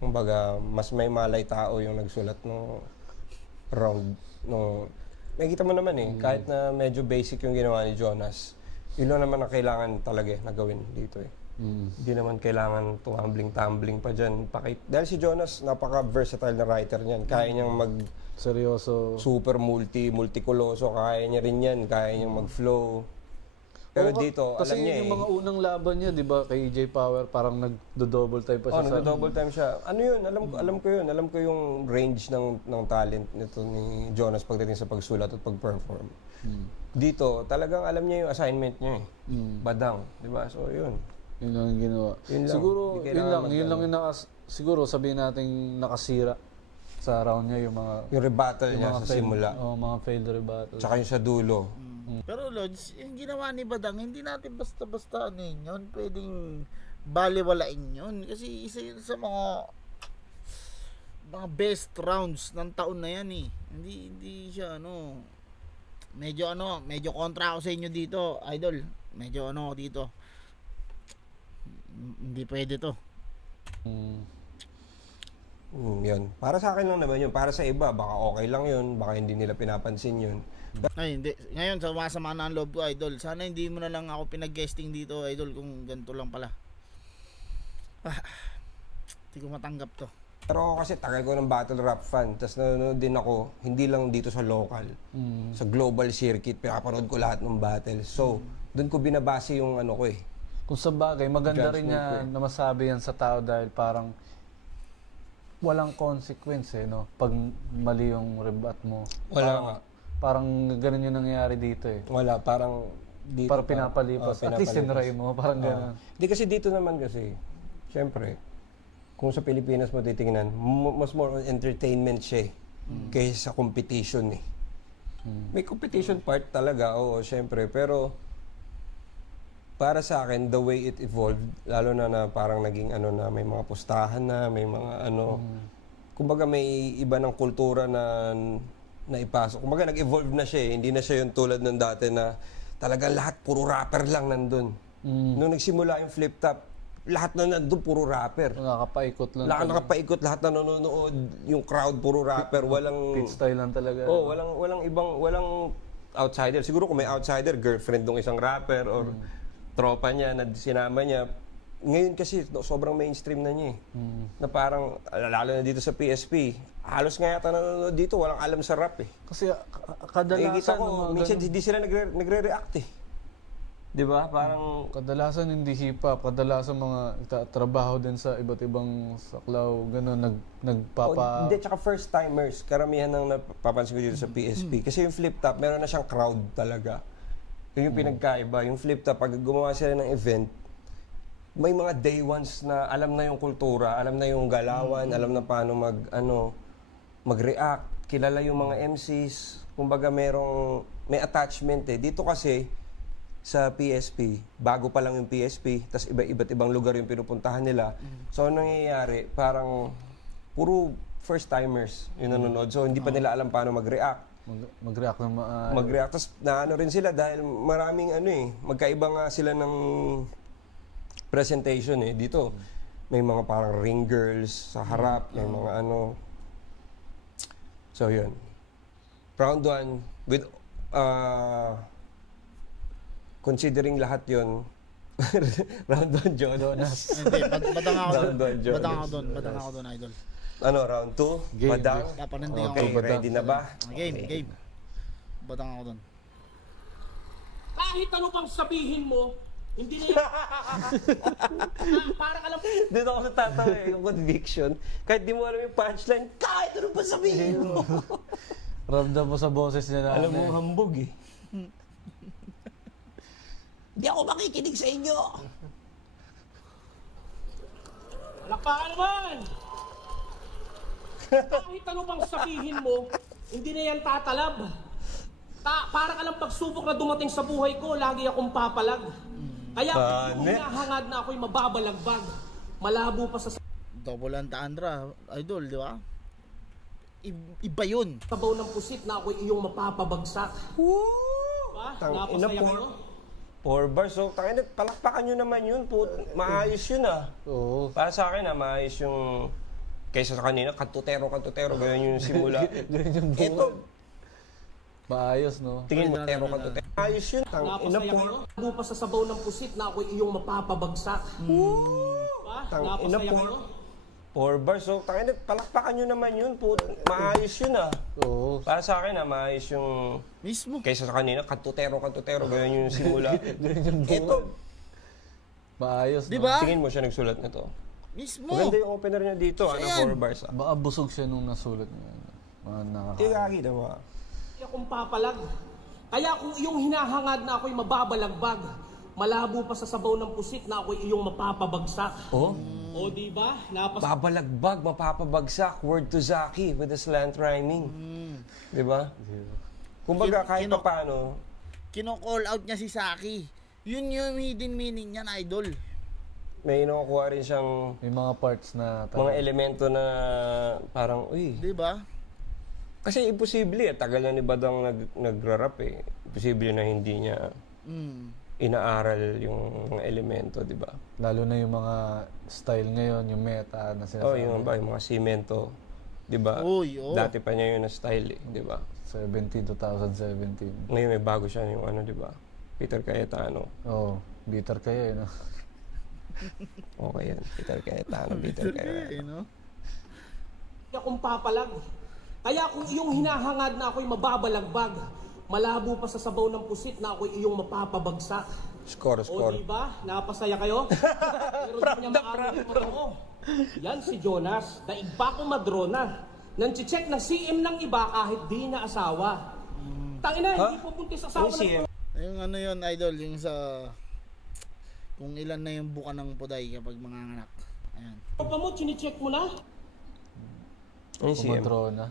Kumbaga, mas may malay tao yung nagsulat ng round. No, nakikita mo naman kahit na medyo basic yung ginawa ni Jonas, yun lang naman ang kailangan talaga na gawin dito Hindi naman kailangan tumbling-tumbling pa dyan. Dahil si Jonas, napaka-versatile na writer niyan. Kaya niyang Seryoso. super multikuloso, kaya niya rin yan, kaya niyang mag-flow. Pero dito, kasi alam niya yung mga unang laban niya, di ba, kay EJ Power, parang nagdo-double time pa siya. nagdo-double time siya. Ano yun? Alam ko yun. Alam ko yung range ng talent nito ni Jonas pagdating sa pagsulat at pag-perform. Dito, talagang alam niya yung assignment niya Badang, di ba? So, yun. Yun lang yung ginawa. Yun lang. Siguro, Hindi yun kailangan lang yung siguro sabihin natin nakasira sa round niya yung mga Yung rebuttal niya sa simula. mga failed rebuttal. Tsaka yung sa dulo. Pero Lods, yung ginawa ni Badang, hindi natin basta-basta yun. Pwedeng baliwalain yun. Kasi isa yun sa mga best rounds ng taon na yan Hindi siya medyo kontra ako sa inyo dito, idol. Medyo ako dito. Hindi pwede to. Yun. Para sa akin lang naman yun. Para sa iba, baka okay lang yun. Baka hindi nila pinapansin yun. Ay, hindi. Ngayon, sama na ang loob ko, idol. Sana hindi mo na lang ako pinag-guesting dito, idol, kung ganito lang pala. Hindi ko matanggap to. Pero kasi tagal ko ng battle rap fan. Tapos nanonood din ako, hindi lang dito sa local. Sa global circuit, pinapanood ko lahat ng battle. So, doon ko binabase yung ano ko Kung sa bagay, maganda rin Judgment niya na masabi yan sa tao dahil parang walang consequence no? Pag mali yung rebut mo. Wala nga. Parang ganun yung nangyayari dito Wala, parang dito. Parang pinapalipas. At least sinray mo, parang ganun. Hindi kasi dito naman kasi, syempre, kung sa Pilipinas mo titingnan, mas more on entertainment siya kaysa sa competition May competition part talaga, oo, syempre. Pero, para sa akin, the way it evolved, lalo na parang naging na, may mga pustahan na, may mga kumbaga may iba ng kultura na ipasok. Kumbaga nag-evolve na siya Hindi na siya yung tulad ng dati na talagang lahat puro rapper lang nandun. Nung nagsimula yung flip top, lahat na nandun puro rapper. Nakakapaikot lang. Nakapaikot, lahat na nanonood, yung crowd puro rapper, walang Pit style lang talaga. walang outsider. Siguro kung may outsider, girlfriend ng isang rapper or tropa niya na sinama niya. Ngayon kasi sobrang mainstream na niya Na parang, lalo na dito sa PSP, halos nga yata nanonood dito, walang alam sa rap Kasi kadalasan Nakikita ko, minsan hindi sila nagre-react Di ba? Parang kadalasan hindi hip-hop, kadalasan mga trabaho din sa iba't ibang saklaw, gano'n, hindi, tsaka first-timers. Karamihan ng napapansin ko dito sa PSP. Kasi yung flip-top, meron na siyang crowd talaga. Yun yung pinagkaiba. Yung flip-top, pag gumawa sila ng event, may mga day ones na alam na yung kultura, alam na yung galawan, alam na paano mag-react, kilala yung mga MCs, kumbaga may attachment Dito kasi, sa PSP, bago pa lang yung PSP, tas iba't ibang lugar yung pinupuntahan nila. So, anong nangyayari? Parang, puro first-timers yung nanonood. So, hindi pa nila alam paano mag-react. Mag-react ng Mag-react. Tapos, naano rin sila dahil maraming magkaiba nga sila ng presentation Dito, may mga parang ring girls sa harap, may mga So, yun. Round 1, with, considering lahat yun, round 1, Jonas. Hindi, badang ako doon. Round 1, Jonas. Badang ako doon, idol. Round 2? Badang? Papananding ako. Okay, ready na ba? Game. Badang ako doon. Kahit ano pang sabihin mo, hindi na yan. Parang alam Dito ako natatawa yung conviction. Kahit di mo alam yung punchline, kahit ano pa sabihin mo. ramdam mo sa boses niya na. Alam mo, hambog Di ako makikinig sa inyo. Palakpakan naman! Kahit ano pang sabihin mo, hindi na yan tatalab. Parang alam pagsubok na dumating sa buhay ko, lagi akong papalag. Kaya kung hinahangad na ako'y mababalagbag, malabo pa sa Double entendre, idol, di ba? Iba yun. sabaw ng pusit na ako'y iyong mapapabagsak. Diba? Napasaya kayo? 4 bars. So, palakpakan nyo naman yun. Maayos yun Oo. Para sa akin maayos yung Kaysa sa kanina, kantutero, ganyan yung simula. Ganyan yung buhay. Ito, Maayos, no? tingin mo, tero, kantutero. Ayos yun. Ina Napasaya po. kayo? Lalo pa sa sabaw ng pusit na ako'y iyong mapapabagsak. Diba? Ina Napasaya po. kayo? 4 bars. So, tangina, palakpakan nyo naman yun. Maayos yun ah. Oo. Para sa akin maayos yung... Mismo. Kaysa sa kanina, kantutero, ganyan yung simula. Ganyan yung buhay. Ito, Maayos, Di no? ba? tingin mo siya nagsulat na to. Mismo. Maganda yung opener niya dito, Siya yan. 4 bars ah. Baka busog siya nung nasulat niya. Mga nakaka... Tigagi naman. Kaya kung papalag. Kaya kung iyong hinahangad na ako'y mababalagbag, malabo pa sa sabaw ng pusit na ako'y iyong mapapabagsak. Oh? O di ba? Babalagbag, mapapabagsak. Word to Zaki with the slant rhyming. Di ba? Kumbaga, kahit pa paano, Kino-call out niya si Saki. Yun yung hidden meaning niyan, idol. may nakukuha rin siyang May mga parts na... mga elemento na parang, uy. Di ba? Kasi imposible eh. Tagal na ni Badang nagra-rap eh. Imposible na hindi niya inaaral yung mga elemento, di ba? Lalo na yung mga style ngayon, yung meta na Oh, sinasabi. yung mga simento, di ba? Uy, oh. Dati pa niya yun na style eh, di ba? 2017. Ngayon may bago siya yung ano, di ba? Peter Cayetano. Oo, bitter kayo, no? Okay yan. Peter Cayetano, Peter Cayetano. no? Kaya kung papalag. Kaya kung iyong hinahangad na ako'y mababalagbag, malabo pa sa sabaw ng pusit na ako'y iyong mapapabagsak. Score. O di ba? Napasaya kayo? Pero di niya maamin yung totoo. Yan si Jonas, daig pa ko madrona. Nang-check na CM ng iba kahit di na asawa. Tangina, hindi po buntis asawa Yung CM. Yung ano yun, idol, yung sa... Kung ilan na yung buka ng puday kapag manganganak. Ayan. Papa mo, chine-check mo na? Yung CM. Kumadrona.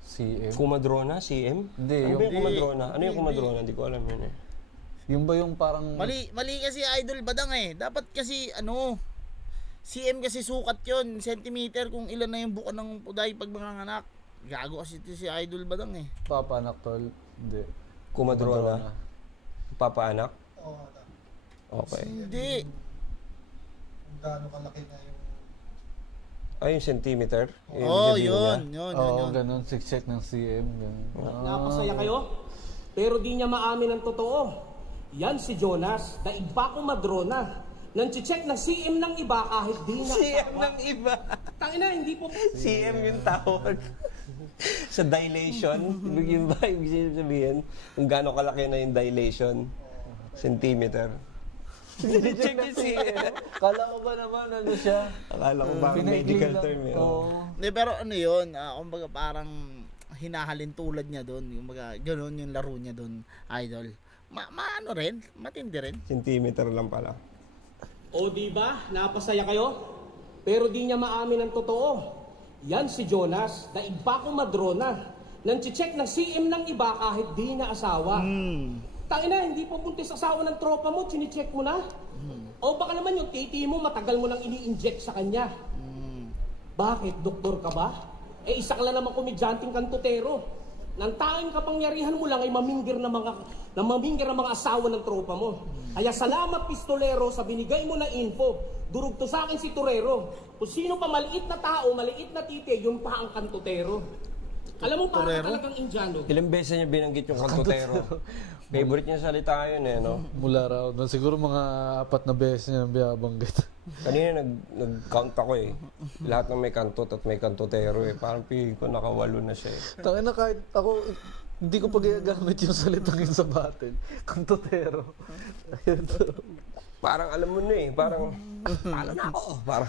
CM. Kumadrona? CM? Hindi, Ano yung- ba yung kumadrona? Ano yung kumadrona? Hindi ko alam yun eh. Yung ba yung parang... Mali kasi idol badang eh. Dapat kasi ano, CM kasi sukat yon centimeter kung ilan na yung buka ng puday pag manganganak. Gago kasi ito si idol badang eh. Papaanak, tol. Hindi. Kumadrona? Papaanak? Okay. Hindi. Ay, yung centimeter? Oh, gabi yun, niya? yun, Oo, yun. ganun. 6 ng CM. Ganun. Napasaya kayo? Pero di niya maamin ang totoo. Yan si Jonas, daig pa ko madrona. Nang-check na CM ng iba kahit di na CM asawa. ng iba. Tangina, hindi po... CM yung tawag. Sa dilation, yun ba ibig sabihin? Kung gaano kalaki na yung dilation? Centimeter. Check yung CM. Kala ko ba naman ano siya? Akala ko ba medical term eh. Oo. Hindi, pero ano yun, kumbaga parang hinahalin tulad niya doon. Kumbaga, gano'n yung laro niya doon, idol. Maano rin, matindi rin. Centimeter lang pala. O di ba? Napasaya kayo? Pero di niya maamin ang totoo. Yan si Jonas, daig pa ko madrona. Nang-check na CM ng iba kahit di na asawa. Tangina, hindi po buntis asawa ng tropa mo, chine-check mo na? O baka naman yung titi mo, matagal mo nang ini-inject sa kanya. Bakit, doktor ka ba? Eh, isa ka lang naman komedyanteng kantutero. Nang tanging kapangyarihan mo lang ay mamingir ng mga asawa ng tropa mo. Kaya salamat, pistolero, sa binigay mo na info. Durog to sa akin si Torero. Kung sino pa maliit na tao, maliit na titi, yun pa ang kantutero. Alam mo, parang talagang Indiano. Ilang beses niya binanggit yung kantutero. Favorite niya salita yun eh, no? Mula raw. Siguro mga 4 na beses niya binabanggit. Kanina nag-count ako eh. Lahat ng may kantot at may kantutero eh. Parang pili ko nakawalo na siya eh. Tangin na kahit ako, hindi ko pa ginagamit yung salitang yun sa battle. Kantotero. Ayun to. Parang alam mo na eh. Parang, pala na ako. Parang,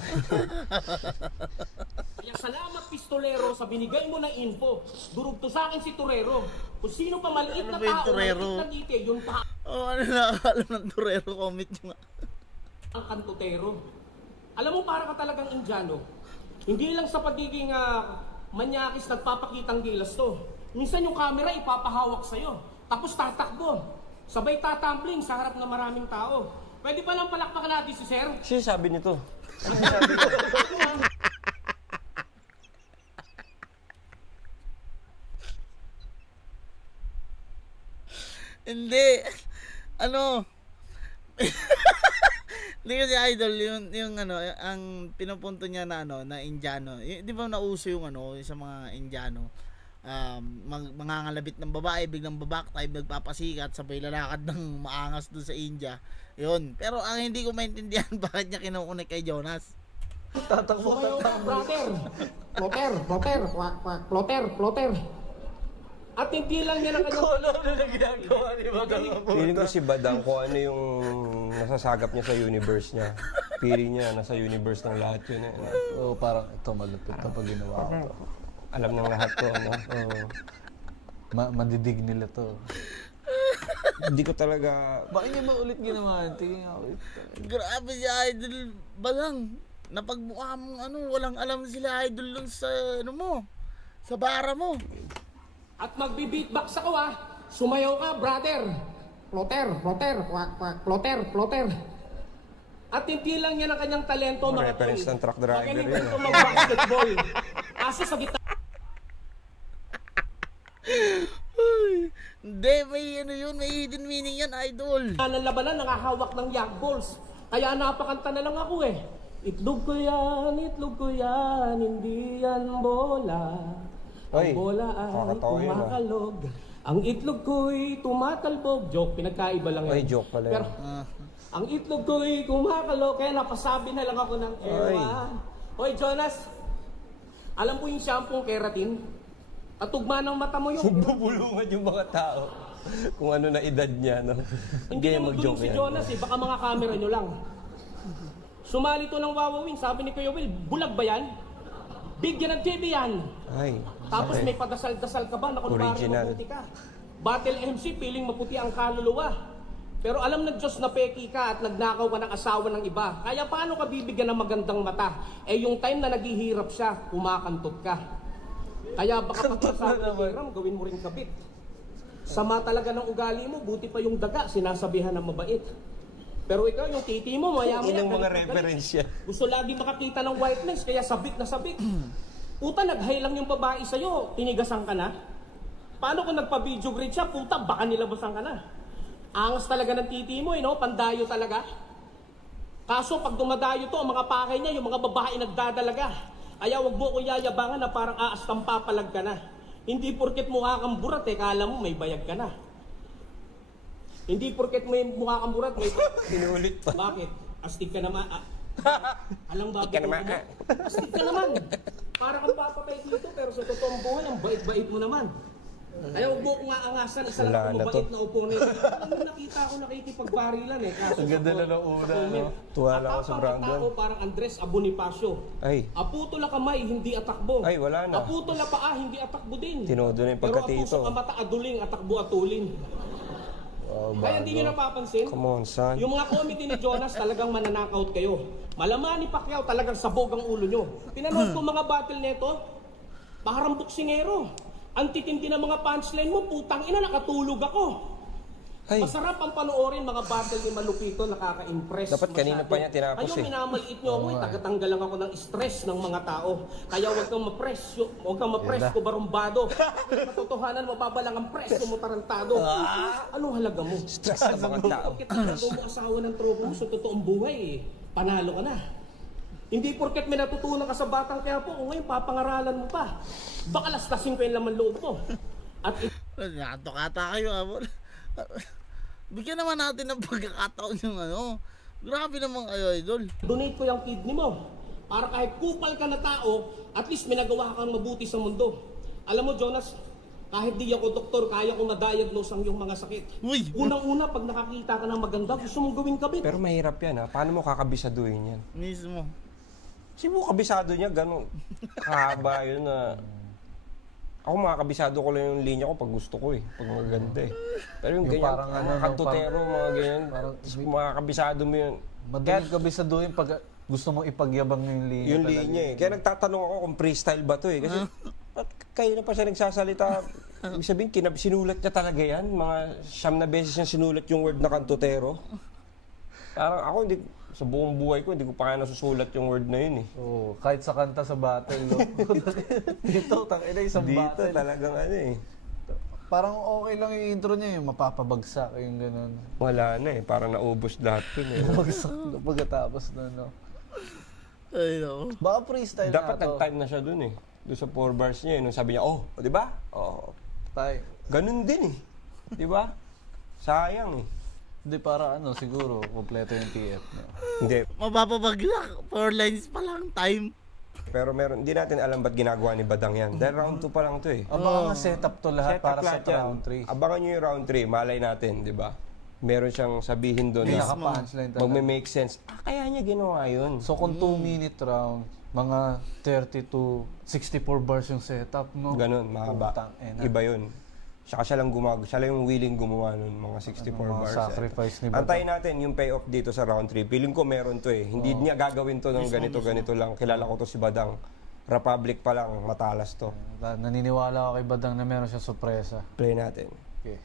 Kaya salamat, pistolero, sa binigay mo na info. Durog to sa akin si Torero. Kung sino pa maliit na Ano ba yung tao, Torero? maliit na titi, yun pa Ano nakakaalam ng Torero, comment nyo nga. ang kantutero. Alam mo, para ka talagang Indiano. Hindi lang sa pagiging manyakis nagpapakitang gilas to. Minsan yung camera ipapahawak sa'yo. Tapos tatakbo. Sabay tatumbling sa harap ng maraming tao. Pwede pa lang palakpakan natin si Sir? siya sabi nito. Hindi. Ano? Hindi kasi idol yung ano, ang pinupunto niya na ano, na Indiano. Di ba nauso yung ano, yung sa mga Indiano, mangangalabit ng babae, biglang babak type, nagpapasikat, sabay lalakad ng maangas doon sa India. Yun. Pero ang hindi ko maintindihan bakit niya kinukunik kay Jonas. Sumayaw ka, brother. Plotter. At hindi lang niya ng kanyang... Feeling ko si Badang kung ano yung nasasagap niya sa universe niya. Feeling niya nasa universe ng lahat yun. Oo, parang ito malupit na pag ginawa ko to. Alam ng lahat to, ano? Madidig nila to. Hindi ko talaga... Bakit niya ba ulit ginawa? Tingin ako. Grabe si Idol Badang. Napagmukha mong ano, walang alam sila Idol dun sa ano mo, sa bara mo. At magbi-beatbox ako Sumayaw ka, brother. Plotter. At hindi lang yan ang kanyang talento, mga tol. Reference ng truck driver Magaling yun. dito mag-basketball. Kaso sa gitna... Hindi, may ano yun, may hidden meaning yan, Idol. ng labanan, nakahawak ng yak balls. Kaya napakanta na lang ako Itlog ko yan, hindi yan bola. Ang Ay, bola ay kakatawa yun, kumakalog. Ang itlog ko'y tumatalbog. Joke, pinagkaiba lang yun. Ay, joke pala yun. Pero, ang itlog ko'y kumakalog, kaya napasabi na lang ako ng ewan. Hoy, Jonas, alam po yung shampoo keratin? At tugma ng mata mo yung... Bubulungan yung mga tao kung ano na edad niya, no? Hindi naman tulong si Jonas baka mga camera nyo lang. Sumali to ng wawawin, sabi ni Kuya Will, bulag ba yan? Bigyan ng TV yan. Ay, Tapos sakit. may padasal-dasal ka ba na kung parang Original. maputi ka? Battle MC, piling maputi ang kaluluwa. Pero alam ng Diyos na peki ka at nagnakaw ka ng asawa ng iba. Kaya paano ka bibigyan ng magandang mata? Yung time na naghihirap siya, kumakantot ka. Kaya baka pagkasabi ng hiram, gawin mo rin kabit. Sama talaga ng ugali mo, buti pa yung daga, sinasabihan ng mabait. Pero ikaw, yung titi mo, maya-maya. Yun ang mga reference yan. Gusto lagi makakita ng whiteness, kaya sabik na sabik. Puta, nag-high lang yung babae sa'yo, tinigasan ka na. Paano kung nagpa-video grade siya, puta, baka nilabasan ka na. Angas talaga ng titi mo, pandayo talaga. Kaso pag dumadayo to, ang mga pakay niya, yung mga babae nagdadalaga. Kaya wag mo kong yayabangan na parang aastang papalag ka na. Hindi porket mukha kang burat, kala mo may bayag ka na. Hindi porket may mukha kang burat, may... Inulit pa. Bakit? Astig ka naman. Alang babi Ika naman. Astig ka naman. Para kang papatay dito, pero sa totoong buhay, ang bait-bait mo naman. Kaya huwag mo kong aangasan, isa lang Wala ako na mabait na upo na ito. Alam nakita ko nakikipagbarilan Kaso Ang ganda na ng una, no? Tuwa lang ako sa Brandon. Tao parang Andres Abonifacio. Ay. Aputo la kamay, hindi atakbo. Ay, wala na. Aputo la paa, hindi atakbo din. Tinodo na yung Pero pagkatito. apuso ka mata aduling, atakbo atulin. Kaya hindi nyo napapansin? Come on, son. Yung mga comedy ni Jonas talagang mananakaut kayo. Malaman ni Pacquiao talagang sabog ang ulo nyo. Pinanood ko mga battle neto, parang buksingero. Ang titindi ng mga punchline mo, putang ina, nakatulog ako. Ay. Masarap ang panoorin mga battle ni Malupito, nakaka-impress. Dapat kanina pa niya tinapos Ayun, minamaliit nyo ako, tagatanggal lang ako ng stress ng mga tao. Kaya huwag kang ma-press ko barumbado. Katotohanan, mababa lang ang press mo tarantado. Anong halaga mo? Stress na mga tao. Bakit mo asawa ng tropa mo sa totoong buhay panalo ka na. Hindi porket may natutunan ka sa batang kaya po, ngayon papangaralan mo pa. Baka lastasin ko yung laman loob mo. At Natukata kayo, bigyan naman natin ng pagkakataon yung ano. Grabe naman kayo, Idol. donate ko yung kidney mo. Para kahit kupal ka na tao, at least may nagawa kang mabuti sa mundo. Alam mo, Jonas, kahit di ako doktor, kaya ko ma-diagnose ang iyong mga sakit. Uy! Unang-una, pag nakakita ka ng maganda, gusto mong gawin kabit. Pero mahirap yan, Paano mo kakabisaduhin yan? Mismo. Sibo kabisado niya, gano'n. Kahaba yun na... Ako makakabisado ko lang yung linya ko pag gusto ko Pag maganda Pero yung ganyan, parang ano, mga kantutero, mga ganyan. Tapos makakabisado mo yun. Madaling kabisaduhin pag gusto mo ipagyabang yung linya. Yung talaga. linya Kaya nagtatanong ako kung freestyle ba to Kasi, ba't kayo na pa siya nagsasalita? Ibig sabihin, sinulat niya talaga yan. Mga 9 na beses niya sinulat yung word na kantutero. Parang ako, sa buong buhay ko, hindi ko pa kaya nasusulat yung word na yun Oo, kahit sa kanta sa battle, no? Dito, tangina isang Dito battle. talagang ano Parang okay lang yung intro niya, yung mapapabagsak, yung gano'n. Wala na eh, parang naubos lahat dun eh. Bagsak na pagkatapos na, no? Ay, no. Baka freestyle Dapat na to. nag-time na siya dun eh. Doon sa 4 bars niya eh, nung sabi niya, oh, di ba? Oh, Time. ganun din eh. Di ba? Sayang eh. Hindi, para ano, siguro, kompleto yung TF. No? Hindi. Mapapabagsak. 4 lines pa lang time. Pero meron, hindi natin alam ba't ginagawa ni Badang yan. Dahil round 2 pa lang to eh. Baka nga setup to lahat Set up para lahat sa yan. round 3. Abangan nyo yung round 3, malay natin, di ba? Meron siyang sabihin doon na Naka-punchline talaga. magme-make sense. Kaya niya ginawa yun. So kung 2-minute round, mga 30 to 64 bars yung setup, no? Ganun, mahaba. Putang ina. Iba yun. Saka siya lang siya lang yung willing gumawa nun, mga 64 Mga bars. sacrifice ni Badang. Antayin natin yung payoff dito sa round 3. Feeling ko meron to eh. Hindi niya gagawin to ng ganito lang. Kilala ko to si Badang. Republic pa lang, matalas to. Naniniwala ako kay Badang na meron siya sorpresa. Play natin. Okay.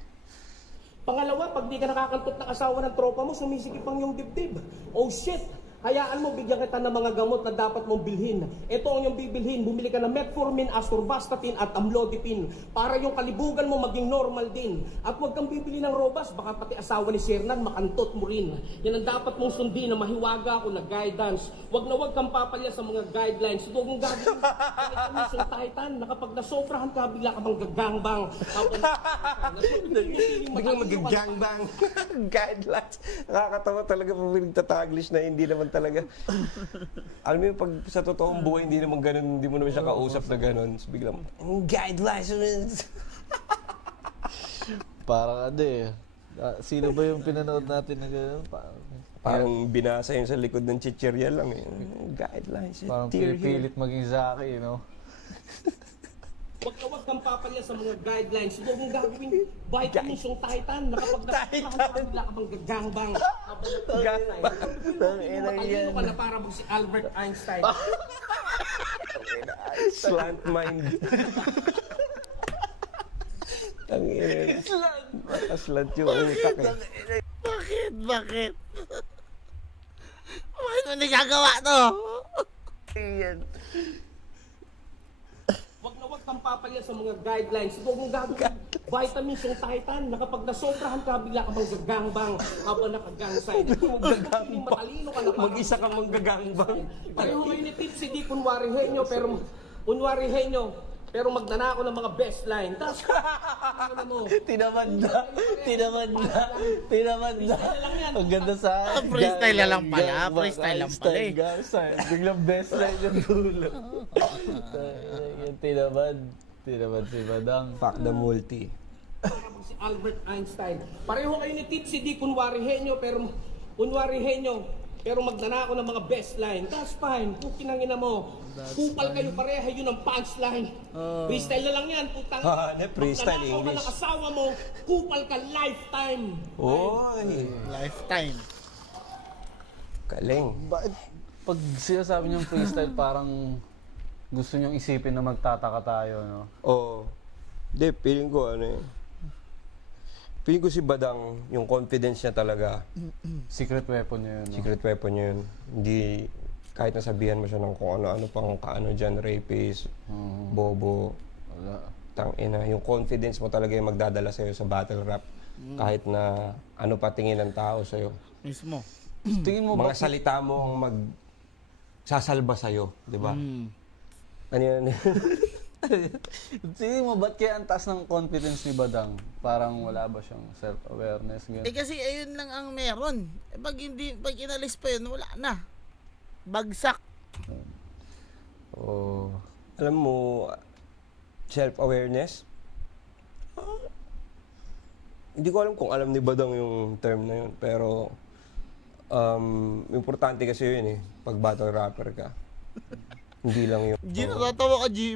Pangalawa, pag di ka nakakantot ng asawa ng tropa mo, sumisikip ang yung dibdib. Oh shit! Hayaan mo, bigyan kita ng mga gamot na dapat mong bilhin. Ito ang yung bibilhin. Bumili ka ng metformin, atorvastatin at amlodipine para yung kalibugan mo maging normal din. At huwag kang bibili ng robas, baka pati asawa ni Shernan makantot mo rin. Yan ang dapat mong sundin na mahiwaga ako na guidance. Huwag na huwag kang papalya sa mga guidelines. Huwag mong gagawin. Ganito mo yung Titan na kapag nasobrahan ka, bigla ka bang gagangbang. Biglang mag-gangbang. Guidelines. Nakakatawa talaga pag nagtataglish na hindi naman talaga. Alam mo yung pag sa totoong buhay, hindi naman ganun, hindi mo naman siya kausap na ganun. So, biglang, guidelines. Parang ano eh. Sino ba yung pinanood natin na gano'n? Parang binasa yun sa likod ng chichirya lang eh. Guidelines. Parang Tear here. pinipilit maging Zaki, you know? Huwag na huwag kang papalya sa mga guidelines. Huwag mong gagawin vitamins yung Titan na kapag nasobrahan ka, bigla ka bang gagangbang. Matalino ka na para bang si Albert Einstein. Slant mind. Tangina. Slant yung utak eh. Bakit? Bakit mo nagagawa to? Huwag na huwag kang papalya sa mga guidelines. Huwag mong gagawin vitamins yung Titan na kapag nasobrahan ka, bigla ka bang gagangbang habang nakagangside. Matalino ka na para Mag-isa kang manggagangbang. pareho kayo ni Tipsy, di kunwari henyo, pero magnanako ng mga best line. Tapos, ano mo? Tinamad na. Ang ganda sa... Freestyle na lang pala. Freestyle lang pala eh. Biglang best line yung dulo. Yung tinamad si Badang. Fuck the multi. Si Albert Einstein. Pareho kayo ni Tipsy, di kunwari henyo, pero magnanako ng mga best line. That's fine. Pukinangina mo. Kupal kayo pareha, yun ang punchline. Freestyle na lang yan. Putang freestyle magnanakaw ka English. ng asawa mo, kupal ka lifetime. Oy. Lifetime. Galing. Bakit pag sinasabi niyong freestyle parang gusto niyong isipin na magtataka tayo, no? Oo. Hindi, feeling ko ano eh. Feeling ko si Badang, yung confidence niya talaga, Secret weapon niya yun, no? secret weapon niya yun. Hindi, kahit nasabihan mo siya ng kung ano-ano pang kaano dyan, rapist, bobo, Wala. tangina. Yung confidence mo talaga yung magdadala sa'yo sa battle rap. Kahit na ano pa tingin ng tao sa'yo. Mismo. Tingin mo ba? Mga salita mo ang magsasalba sa'yo, di ba? Ano yan? Tingin mo ba't kaya ang taas ng confidence ni Badang? Parang wala ba siyang self-awareness? Ganun? Kasi ayun lang ang meron. Pag inalis pa yun, wala na. Bagsak. Oh, alam mo, self-awareness? Hindi ko alam kung alam ni Badang yung term na yun, pero importante kasi yun eh, pag battle rapper ka. Hindi lang yung G, natatawa ka, G.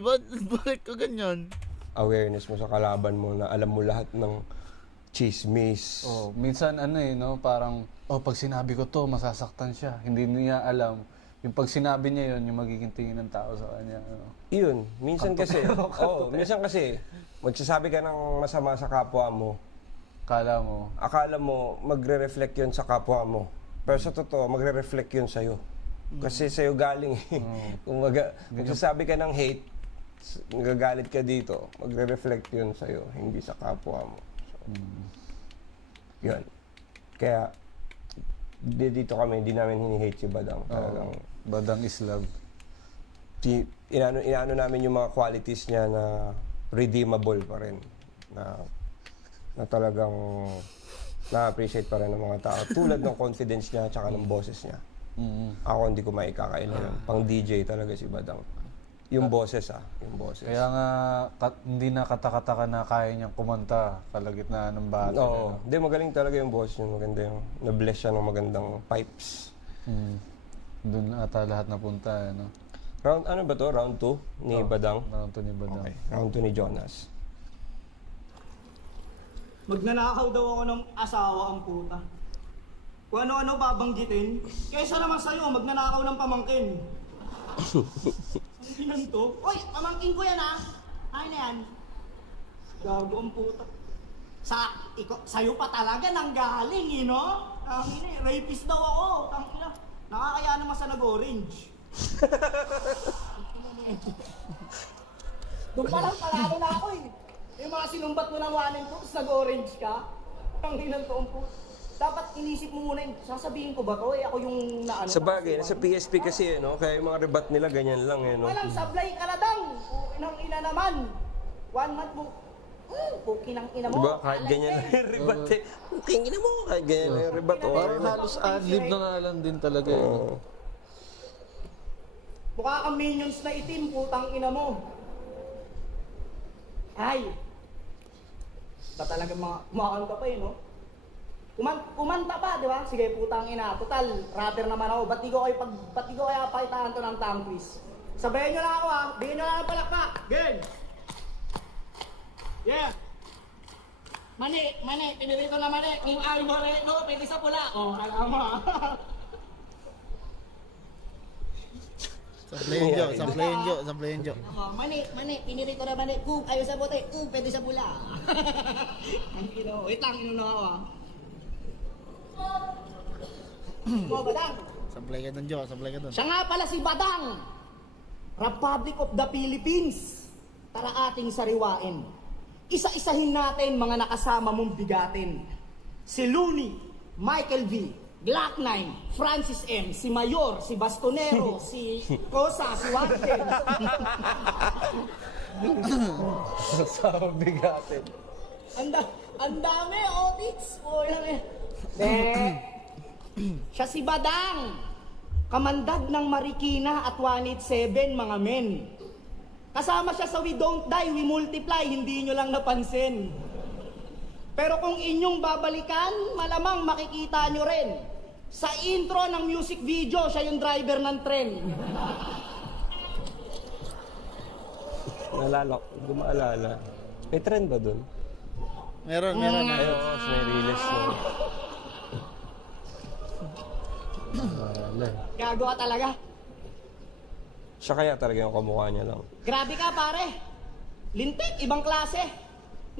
Bakit ka ganyan? awareness mo sa kalaban mo na alam mo lahat ng chismis. Oh, minsan ano eh, no? Parang, pag sinabi ko to, masasaktan siya. Hindi niya alam. Yung pag sinabi niya yun, yung magiging tingin ng tao sa kanya. Ano? Yun, minsan kasi, minsan kasi, magsasabi ka ng masama sa kapwa mo, akala mo magre-reflect yun sa kapwa mo. Pero sa totoo, magre-reflect yun sa'yo. Kasi sa'yo galing eh. Kumaga, magsasabi ka ng hate, nagagalit ka dito, magre-reflect yun sa'yo, hindi sa kapwa mo. So, yun. Kaya, dito kami, hindi namin hini-hate si Badang. Talagang, Badang is love. inaano namin yung mga qualities niya na redeemable pa rin. Na talagang na-appreciate pa rin ng mga tao. Tulad ng confidence niya at ng boses niya. Ako hindi ko maikakaila yun. Pang DJ talaga si Badang. Yung boses yung boses. Kaya nga, hindi na katakataka na kaya niyang kumanta kalagitnaan ng battle. Oo. Hindi, magaling talaga yung boses niya. Maganda yung, na-bless siya ng magandang pipes. Doon ata lahat napunta, no? Round, ano ba to? Round 2 ni Badang? Round 2 ni Badang. Okay. Round 2 ni Jonas. Magnanakaw daw ako ng asawa ang puta. Kung ano-ano babanggitin, kaysa naman sa'yo, magnanakaw ng pamangkin. Ang inan to? Uy, pamangkin ko yan ha! Ay na yan. Gago ang puta. Sa'yo pa talaga nang galing, no? Rapist daw ako. Tangina. Nakakaya naman sa nag-orange. Doon pa lang palalo na ako eh. Yung mga sinumbat mo ng wanin ko, tapos nag-orange ka. Ang hinang to ang puta. Dapat inisip mo muna, sasabihin ko ba to? Ako yung naano. Sa bagay, sa PSP kasi, no? Kaya yung mga rebat nila, ganyan lang, no? Walang sablay ka na daw. Inang ina naman. 1 month mo. Pukin ang ina mo. Diba? Kahit ganyan lang yung rebat eh. Puking ina mo, kahit ganyan lang yung rebat. Parang halos ad-lib na nga lang din talaga. Mukha kang minions na itim, putang ina mo. Ay. Ba talaga kumakanta pa eh, no? Kumanta pa, di ba? Sige, putang ina. Total, rapper naman ako. Ba't di ko kaya pakitaan to ng tongue twist? Sabayan nyo lang ako ha. Bigyan nyo lang ang palakpak. Game! Yeah! Mani, pinirito na mani. Kung ayaw mo rin, no? Pwede sa pula. Oh, alam mo ha. Saplayin Jo. Mani, pinirito na mani. Kung ayaw sa bote, pwede sa pula. Wait lang, inuno ako ha. Badang. Sablay ka dun, Jo. Sablay ka dun. Siya nga pala si Badang, Republic of the Philippines. Tara ating sariwain. Isa-isahin natin mga nakasama mong bigatin. Si Looney, Michael V, Glock 9, Francis M, si Mayor, si Bastonero, si Cosa, si Wanted. Sa bigatin. Ang dami, Otits. O, yan eh. Siya si Badang, kamandag ng Marikina at 187 mga men. Kasama siya sa We Don't Die, We Multiply, hindi nyo lang napansin. Pero kung inyong babalikan, malamang makikita nyo rin. Sa intro ng music video, siya yung driver ng tren. Hindi maalala. May trend ba dun? Meron. Ayun, may release na. Gago ka talaga. Siya kaya talaga yung kamukha niya lang. Grabe ka pare. Lintik, ibang klase.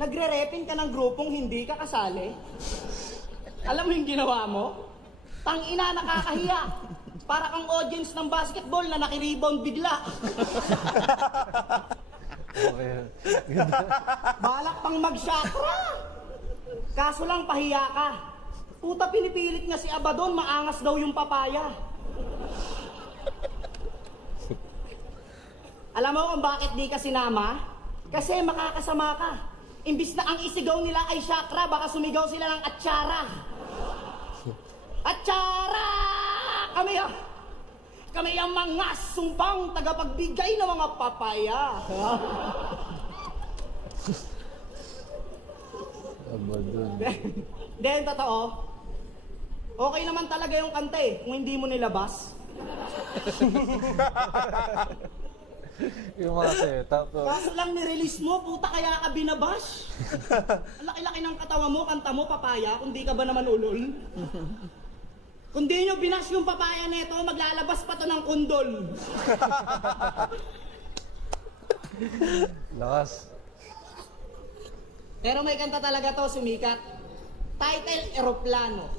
Nagre-repin ka ng grupong hindi ka kasali. Alam mo yung ginawa mo? Tangina, nakakahiya. Para kang audience ng basketball na nakirebound bigla. Okay. Balak pang mag-chakra. Kaso lang pahiya ka. Puta, pinipilit nga si Abaddon, maangas daw yung papaya. Alam mo kung bakit di ka sinama? Kasi makakasama ka. Imbis na ang isigaw nila ay chakra, baka sumigaw sila ng atsara. Atsara! Kami ang mga sumpang tagapagbigay ng mga papaya. Then, totoo, okay naman talaga yung kanta eh, kung hindi mo nilabas. Yung mga setup. Kaso lang nirelease mo, puta kaya ka binabash. Ang laki-laki ng katawa mo, kanta mo, papaya, kung di ka ba naman ulol? Kung di nyo binash yung papaya neto, maglalabas pa to ng kundol. Lakas. Pero may kanta talaga to, sumikat. Title, Eroplano.